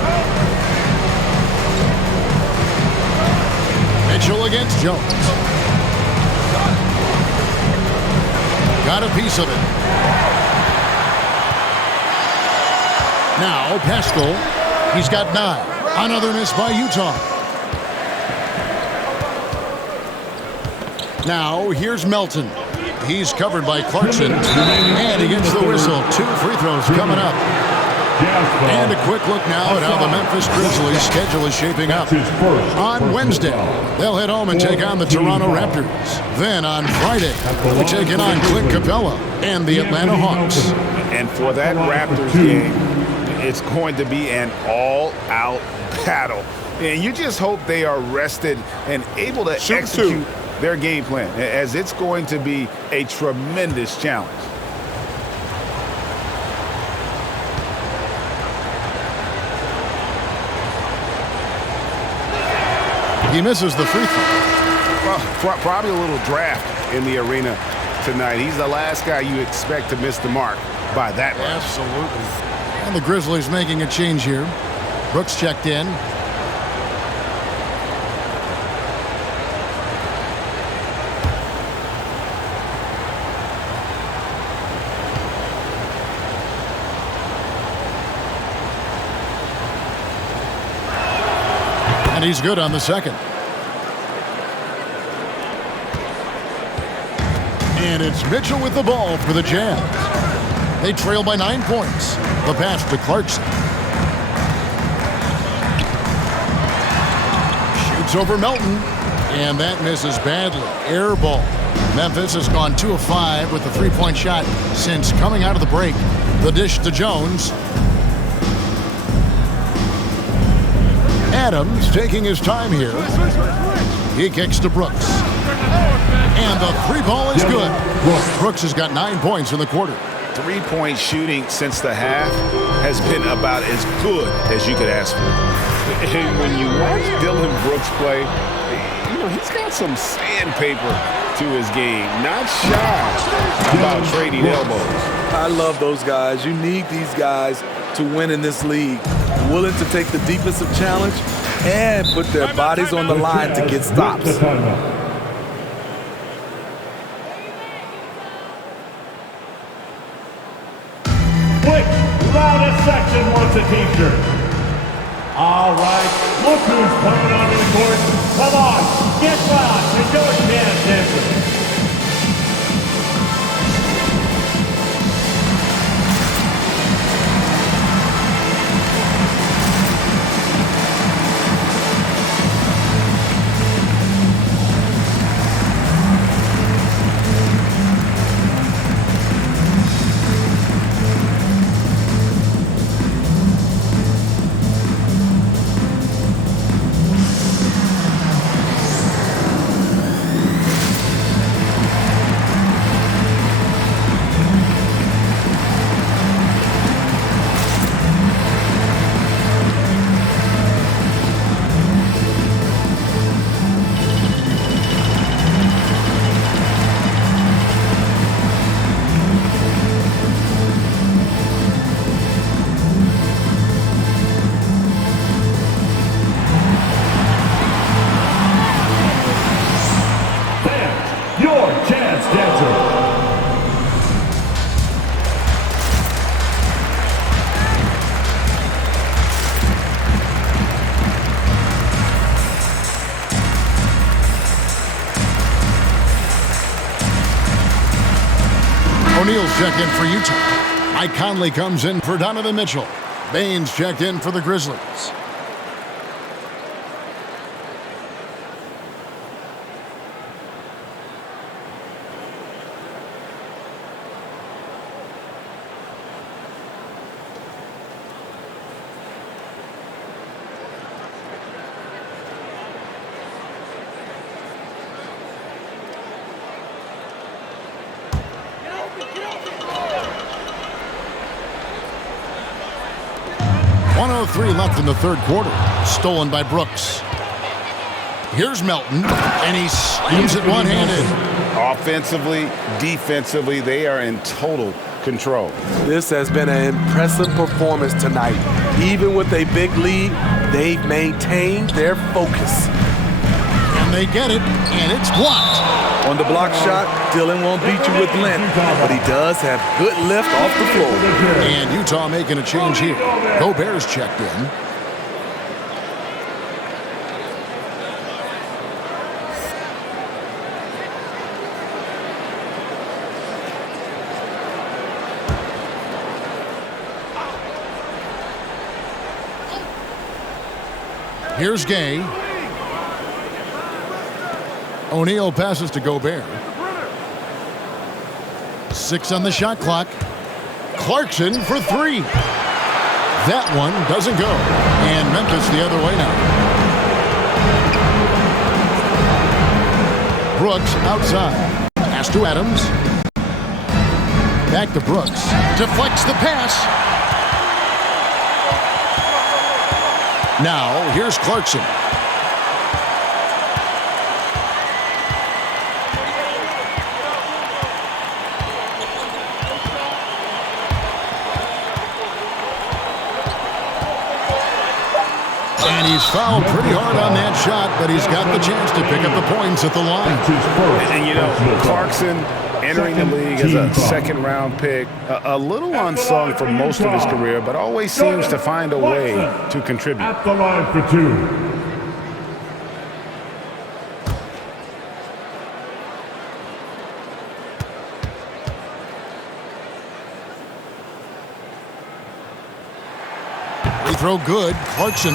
Mitchell against Jones. Got a piece of it. Now Pascal. He's got 9. Another miss by Utah. Now here's Melton. He's covered by Clarkson. And he gets the whistle. 2 free throws coming up. And a quick look now at how the Memphis Grizzlies schedule is shaping up. On Wednesday, they'll head home and take on the Toronto Raptors. Then on Friday, they'll be taking on Clint Capella and the Atlanta Hawks. And for that Raptors game, it's going to be an all-out battle. And you just hope they are rested and able to execute their game plan, as it's going to be a tremendous challenge. He misses the free throw. Well, probably a little draft in the arena tonight. He's the last guy you expect to miss the mark by that much. Absolutely. And the Grizzlies making a change here. Brooks checked in. And he's good on the second. And it's Mitchell with the ball for the Jazz. They trail by 9 points. The pass to Clarkson. Shoots over Melton. And that misses badly. Air ball. Memphis has gone 2 of 5 with the three-point shot since coming out of the break. The dish to Jones. Adams taking his time here. He kicks to Brooks. And the three ball is good. Brooks has got 9 points in the quarter. Three-point shooting since the half has been about as good as you could ask for. And when you watch Dylan Brooks play, you know, he's got some sandpaper to his game. Not shy about trading elbows. I love those guys. You need these guys to win in this league. Willing to take the defensive challenge and put their bodies on the line to get stops. Quick, loudest section wants a t-shirt. All right, look who's coming onto the court. Come on, get loud and go again, Denver. O'Neal's checked in for Utah. Mike Conley comes in for Donovan Mitchell. Baines checked in for the Grizzlies. .103 left in the third quarter. Stolen by Brooks. Here's Melton, and he slams it one-handed. Offensively, defensively, they are in total control. This has been an impressive performance tonight. Even with a big lead, they've maintained their focus. And they get it, and it's blocked. On the block shot, Dylan won't beat you with length, but he does have good lift off the floor. And Utah making a change here. Gobert's checked in. Here's Gay. O'Neal passes to Gobert. 6 on the shot clock. Clarkson for 3. That one doesn't go. And Memphis the other way now. Brooks outside. Pass to Adams. Back to Brooks. Deflects the pass. Now, here's Clarkson. And he's fouled pretty hard on that shot, but he's got the chance to pick up the points at the line. And you know, Clarkson entering the league as a second-round pick, a little unsung for most of his career, but always seems to find a way to contribute. At the line for 2. throw good. Clarkson.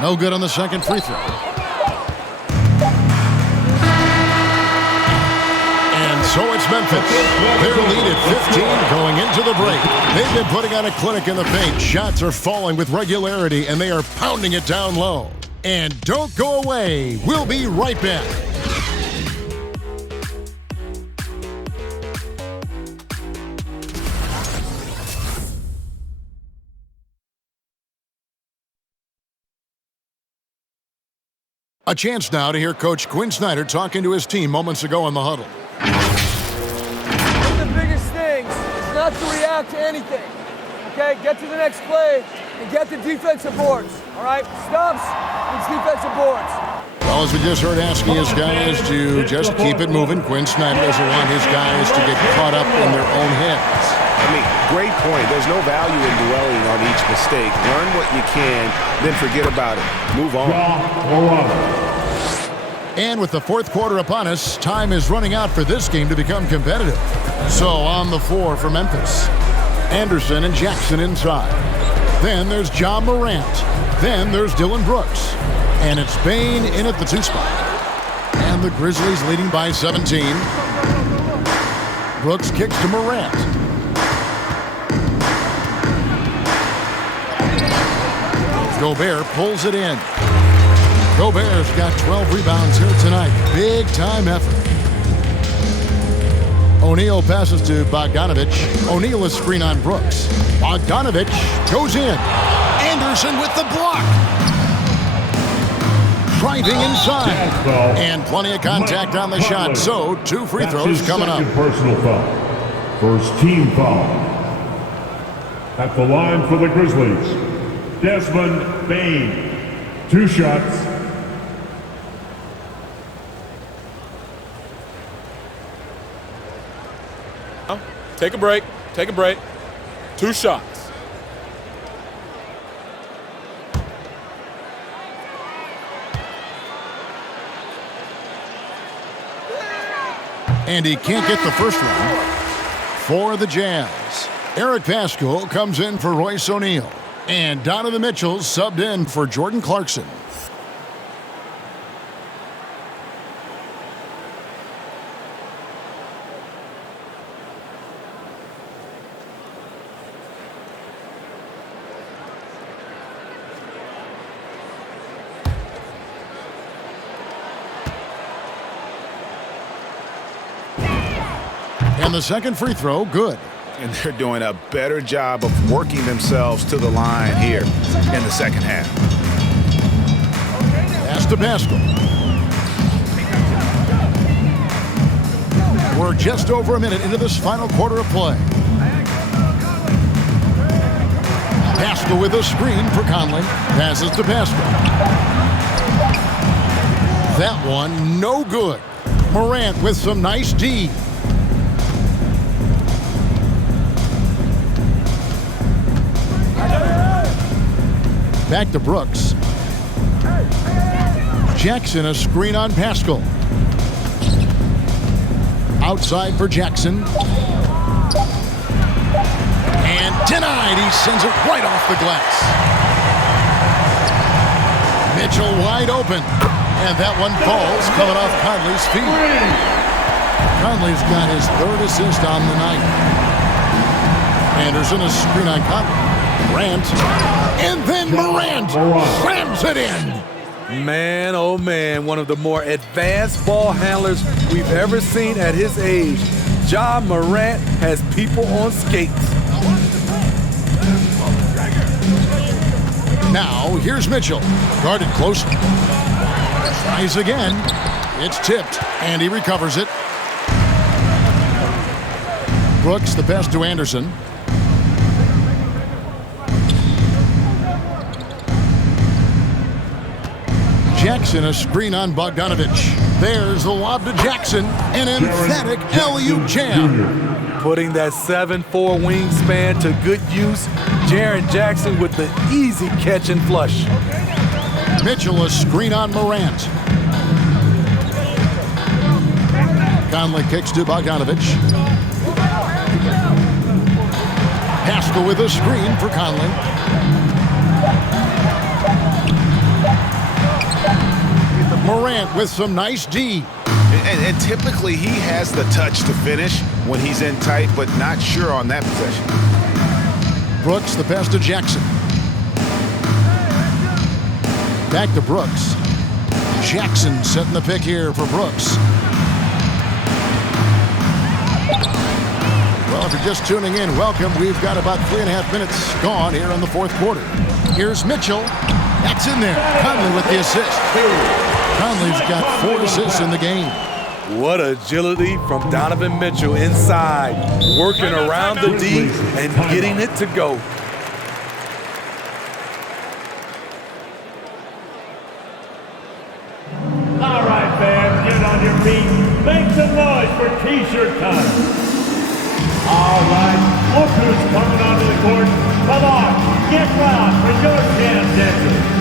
No good on the second free throw. And so it's Memphis. Their lead at 15 going into the break. They've been putting on a clinic in the paint. Shots are falling with regularity, and they are pounding it down low. And don't go away. We'll be right back. A chance now to hear Coach Quinn Snyder talking to his team moments ago in the huddle. One of the biggest things is not to react to anything. Okay, get to the next play and get the defensive boards. All right, stops, it's defensive boards. Well, as we just heard asking his guys to just keep it moving, Quinn Snyder doesn't want his guys to get caught up in their own heads. I mean, great point. There's no value in dwelling on each mistake. Learn what you can, then forget about it. Move on. And with the fourth quarter upon us, time is running out for this game to become competitive. So on the floor for Memphis, Anderson and Jackson inside. Then there's Ja Morant. Then there's Dillon Brooks. And it's Bane in at the 2 spot. And the Grizzlies leading by 17. Brooks kicks to Morant. Gobert pulls it in. Gobert's got 12 rebounds here tonight. Big time effort. O'Neal passes to Bogdanovic. O'Neal is screen on Brooks. Bogdanovic goes in. Anderson with the block. Driving inside. And plenty of contact on the shot. So 2 free throws coming up. Personal foul. First team foul. At the line for the Grizzlies, Desmond Bane. 2 shots. Take a break. Take a break. 2 shots. And he can't get the first one for the Jazz. Eric Paschal comes in for Royce O'Neal. And Donovan Mitchell subbed in for Jordan Clarkson. And the second free throw, good. And they're doing a better job of working themselves to the line here in the second half. Pass to Paschal. We're just over a minute into this final quarter of play. Paschal with a screen for Conley. Passes to Paschal. That one, no good. Morant with some nice D. Back to Brooks. Jackson, a screen on Paschal. Outside for Jackson. And denied. He sends it right off the glass. Mitchell wide open. And that one falls, coming off Conley's feet. Conley's got his 3rd assist on the night. Anderson, a screen on Conley. Morant, and then Morant slams it in. Man, oh man, one of the more advanced ball handlers we've ever seen at his age. Ja Morant has people on skates. Now, here's Mitchell, guarded closely. Tries again. It's tipped, and he recovers it. Brooks, the pass to Anderson. Jackson, a screen on Bogdanovich. There's the lob to Jackson, an emphatic alley-oop jam. Putting that 7'4" wingspan to good use. Jaren Jackson with the easy catch and flush. Mitchell, a screen on Morant. Conley kicks to Bogdanovich. Haskell with a screen for Conley. Morant with some nice D. And typically he has the touch to finish when he's in tight, but not sure on that possession. Brooks, the pass to Jackson. Back to Brooks. Jackson setting the pick here for Brooks. Well, if you're just tuning in, welcome. We've got about 3.5 minutes gone here in the fourth quarter. Here's Mitchell. That's in there. Conley with the assist. Conley's got 4 assists in the game. What agility from Donovan Mitchell inside, working around the D and getting it to go. All right, fans, get on your feet. Make some noise for T-shirt time. All right, look who's coming onto the court. Come on, get loud for your chance, Denver.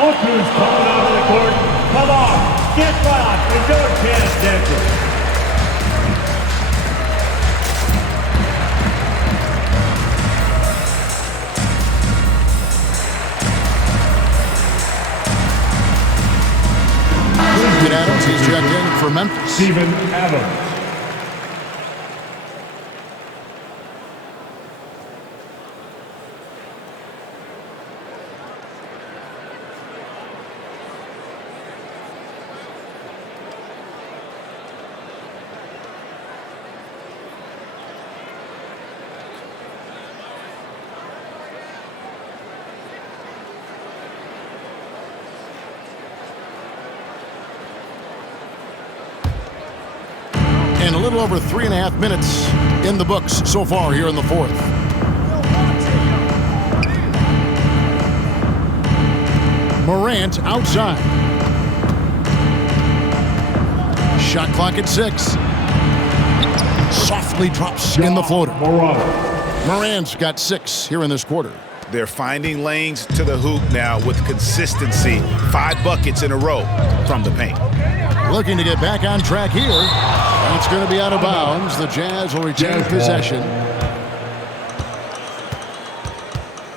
Look who's coming onto the court. Come on, get loud for your chance, Denver. Adams, he's checked in for Memphis. Steven Adams. And a little over 3.5 minutes in the books so far here in the fourth. Morant outside. Shot clock at 6. Softly drops in the floater. Morant's got 6 here in this quarter. They're finding lanes to the hoop now with consistency. 5 buckets in a row from the paint. Looking to get back on track here. That's going to be out of bounds. The Jazz will retain possession.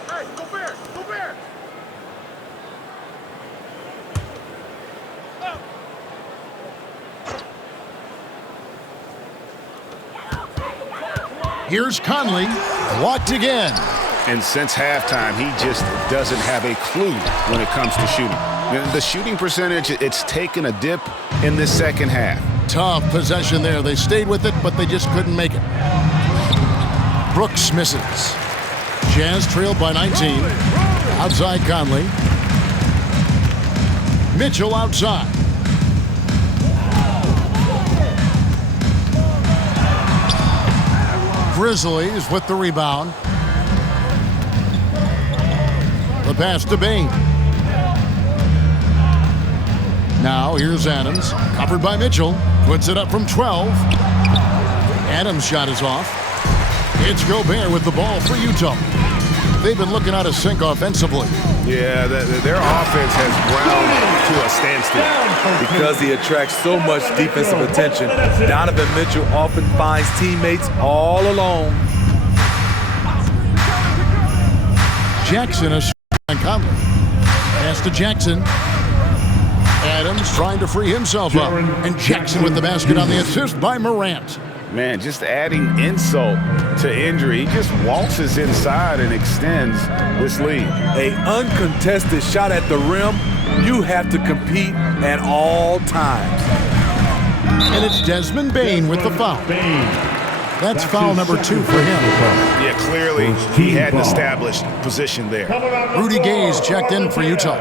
Hey, go Bears! Go Bears! Here's Conley, blocked again. And since halftime, he just doesn't have a clue when it comes to shooting. The shooting percentage, it's taken a dip in this second half. Tough possession there. They stayed with it, but they just couldn't make it. Brooks misses. Jazz trailed by 19. Outside Conley. Mitchell outside. Grizzlies with the rebound. The pass to Bain. Now here's Adams, covered by Mitchell. Puts it up from 12. Adams' shot is off. It's Gobert with the ball for Utah. They've been looking out of sync offensively. Yeah, their offense has ground to a standstill. Because he attracts so much defensive attention, Donovan Mitchell often finds teammates all alone. Jackson is on Conley. Pass to Jackson. Adams trying to free himself up. And Jackson with the basket on the assist by Morant. Man, just adding insult to injury. He just waltzes inside and extends this lead. An uncontested shot at the rim, you have to compete at all times. And it's Desmond Bane with the foul. That's foul number 2 for him. Yeah, clearly he had an established position there. Rudy Gay's checked in for Utah.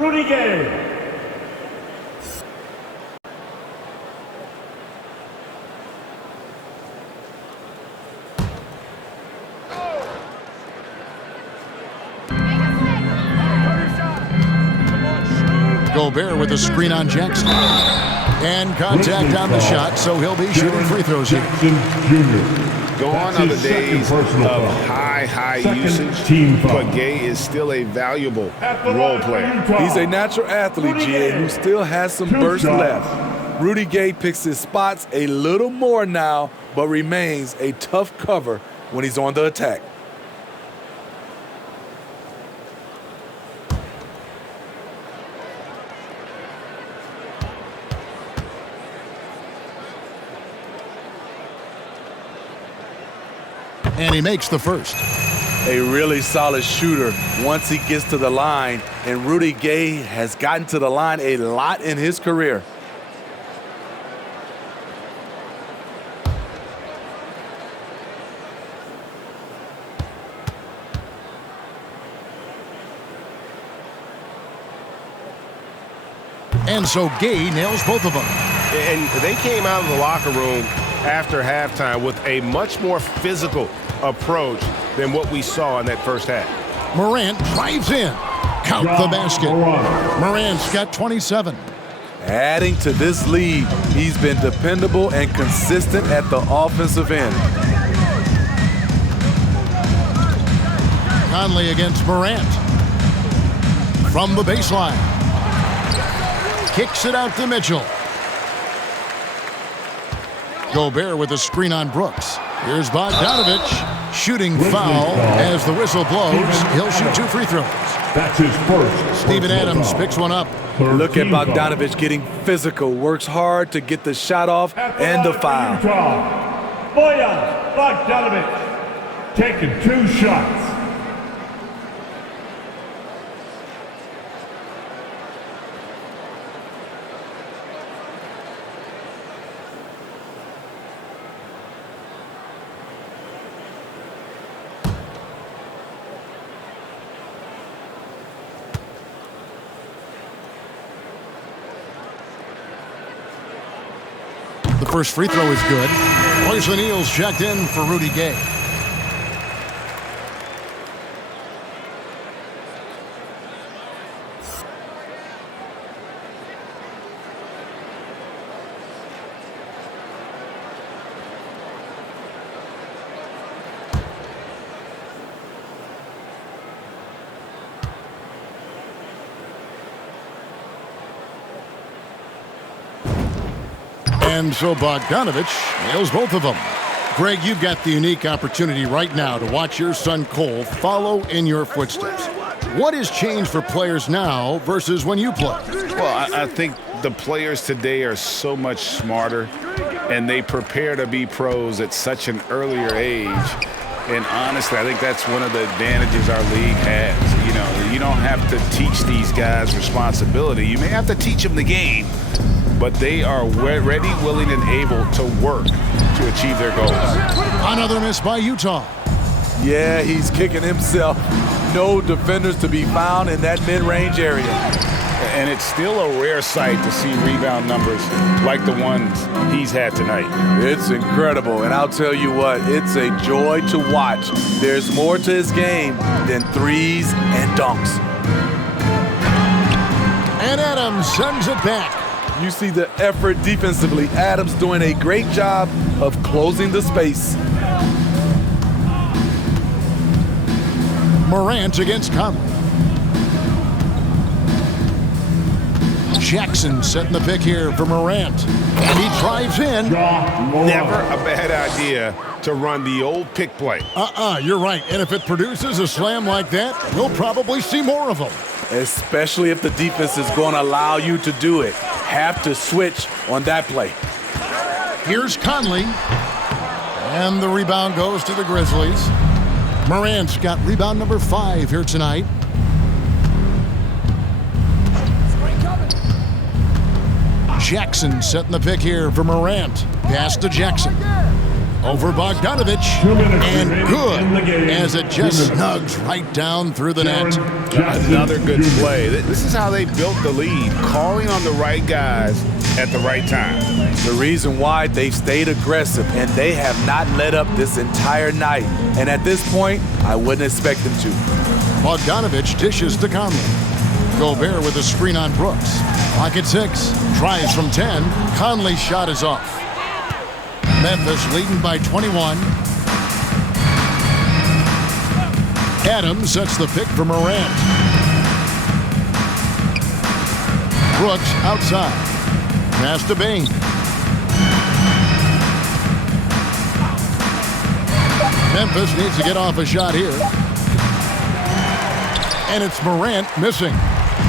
Rudy Gay. Gobert with a screen on Jackson. And contact on the shot, so he'll be shooting free throws here. Gone are the days of high usage, but Gay is still a valuable role player. He's a natural athlete, GA, who still has some burst left. Rudy Gay picks his spots a little more now, but remains a tough cover when he's on the attack. And he makes the first. A really solid shooter once he gets to the line, and Rudy Gay has gotten to the line a lot in his career. And so Gay nails both of them. And they came out of the locker room after halftime with a much more physical approach than what we saw in that first half. Morant drives in. Count the basket. Morant's got 27. Adding to this lead, he's been dependable and consistent at the offensive end. Conley against Morant. From the baseline. Kicks it out to Mitchell. Gobert with a screen on Brooks. Here's Bogdanovich. Shooting foul as the whistle blows. He'll shoot 2 free throws. That's his first. Steven Adams picks one up. Look at Bogdanovich getting physical. Works hard to get the shot off and the foul. Bojan Bogdanovich taking 2 shots. The first free throw is good. Royce O'Neal's checked in for Rudy Gay. And so Bogdanovich nails both of them. Greg, you've got the unique opportunity right now to watch your son Cole follow in your footsteps. What has changed for players now versus when you played? Well, I think the players today are so much smarter, and they prepare to be pros at such an earlier age. And honestly, I think that's one of the advantages our league has. You know, you don't have to teach these guys responsibility. You may have to teach them the game, but they are ready, willing, and able to work to achieve their goals. Another miss by Utah. Yeah, he's kicking himself. No defenders to be found in that mid-range area. And it's still a rare sight to see rebound numbers like the ones he's had tonight. It's incredible, and I'll tell you what, it's a joy to watch. There's more to his game than threes and dunks. And Adams sends it back. You see the effort defensively. Adams doing a great job of closing the space. Morant against Conley. Jackson setting the pick here for Morant. And he drives in. Never a bad idea to run the old pick play. You're right. And if it produces a slam like that, we'll probably see more of them. Especially if the defense is going to allow you to do it. Have to switch on that play. Here's Conley. And the rebound goes to the Grizzlies. Morant's got rebound number 5 here tonight. Jackson setting the pick here for Morant. Pass to Jackson. Over Bogdanovic. And good as it just snugs right down through the net. Another good play. This is how they built the lead, calling on the right guys at the right time. The reason why they've stayed aggressive and they have not let up this entire night. And at this point, I wouldn't expect them to. Bogdanovic dishes to Conley. Gobert with a screen on Brooks. Clock at 6. Tries from 10. Conley's shot is off. Memphis leading by 21. Adams sets the pick for Morant. Brooks outside. Pass to Bain. Memphis needs to get off a shot here. And it's Morant missing.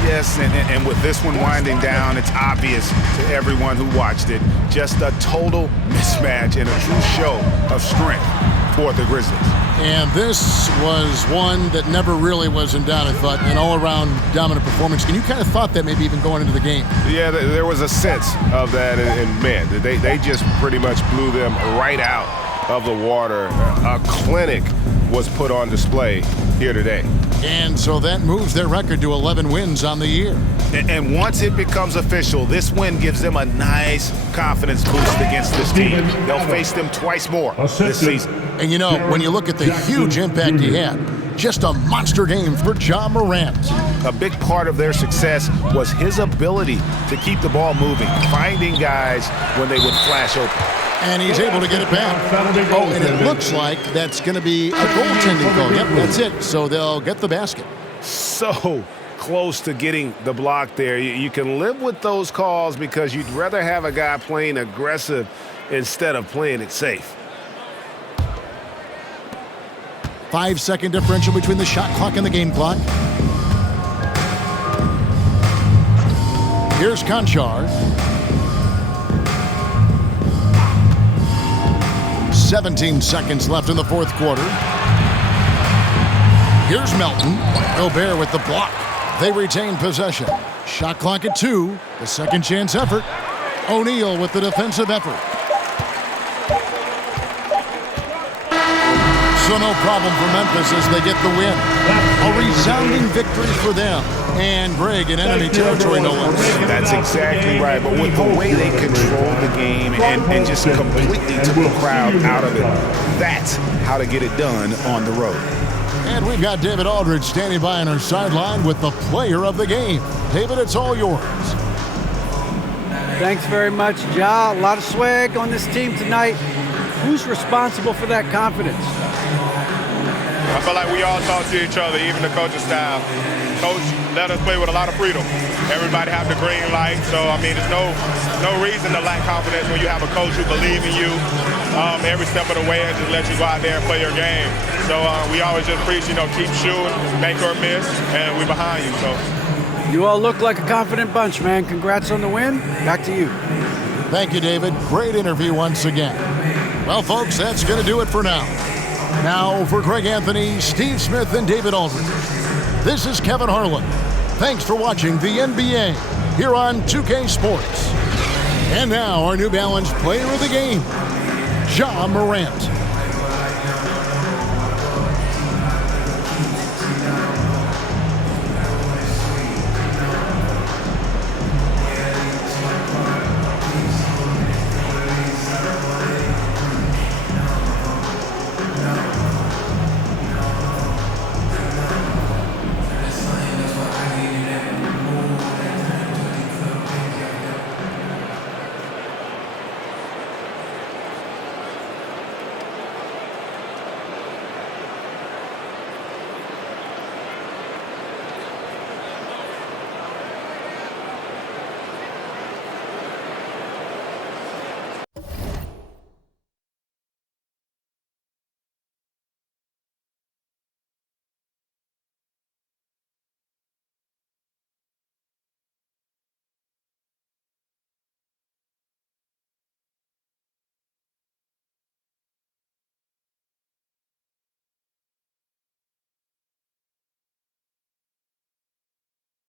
Yes, and with this one winding down, it's obvious to everyone who watched it. Just a total mismatch and a true show of strength for the Grizzlies. And this was one that never really was in doubt, I thought, an all-around dominant performance. And you kind of thought that maybe even going into the game. Yeah, there was a sense of that, and man, they just pretty much blew them right out of the water. A clinic was put on display here today. And so that moves their record to 11 wins on the year. And once it becomes official, this win gives them a nice confidence boost against this team. They'll face them twice more this season. And you know, when you look at the huge impact he had, just a monster game for Ja Morant. A big part of their success was his ability to keep the ball moving, finding guys when they would flash open. And he's able to get it back. Oh, and it looks like that's going to be a goaltending call. Yep, that's it. So they'll get the basket. So close to getting the block there. You can live with those calls because you'd rather have a guy playing aggressive instead of playing it safe. 5-second differential between the shot clock and the game clock. Here's Conchar. 17 seconds left in the fourth quarter. Here's Melton. Gobert with the block. They retain possession. Shot clock at 2. The second chance effort. O'Neal with the defensive effort. So no problem for Memphis as they get the win. A resounding victory for them. And Greg in enemy territory, no less. That's exactly right. But with the way they controlled the game and just completely took the crowd out of it, that's how to get it done on the road. And we've got David Aldridge standing by on our sideline with the player of the game. David, it's all yours. Thanks very much, Ja. A lot of swag on this team tonight. Who's responsible for that confidence? I feel like we all talk to each other, even the coaching staff. Coach let us play with a lot of freedom. Everybody have the green light, so I mean, there's no reason to lack confidence when you have a coach who believes in you every step of the way and just let you go out there and play your game. So we always just preach, keep shooting, make or miss, and we're behind you. So you all look like a confident bunch, man. Congrats on the win. Back to you. Thank you, David. Great interview once again. Well, folks, that's going to do it for now. Now, for Greg Anthony, Steve Smith, and David Aldridge, this is Kevin Harlan. Thanks for watching the NBA here on 2K Sports. And now, our New Balance player of the game, Ja Morant.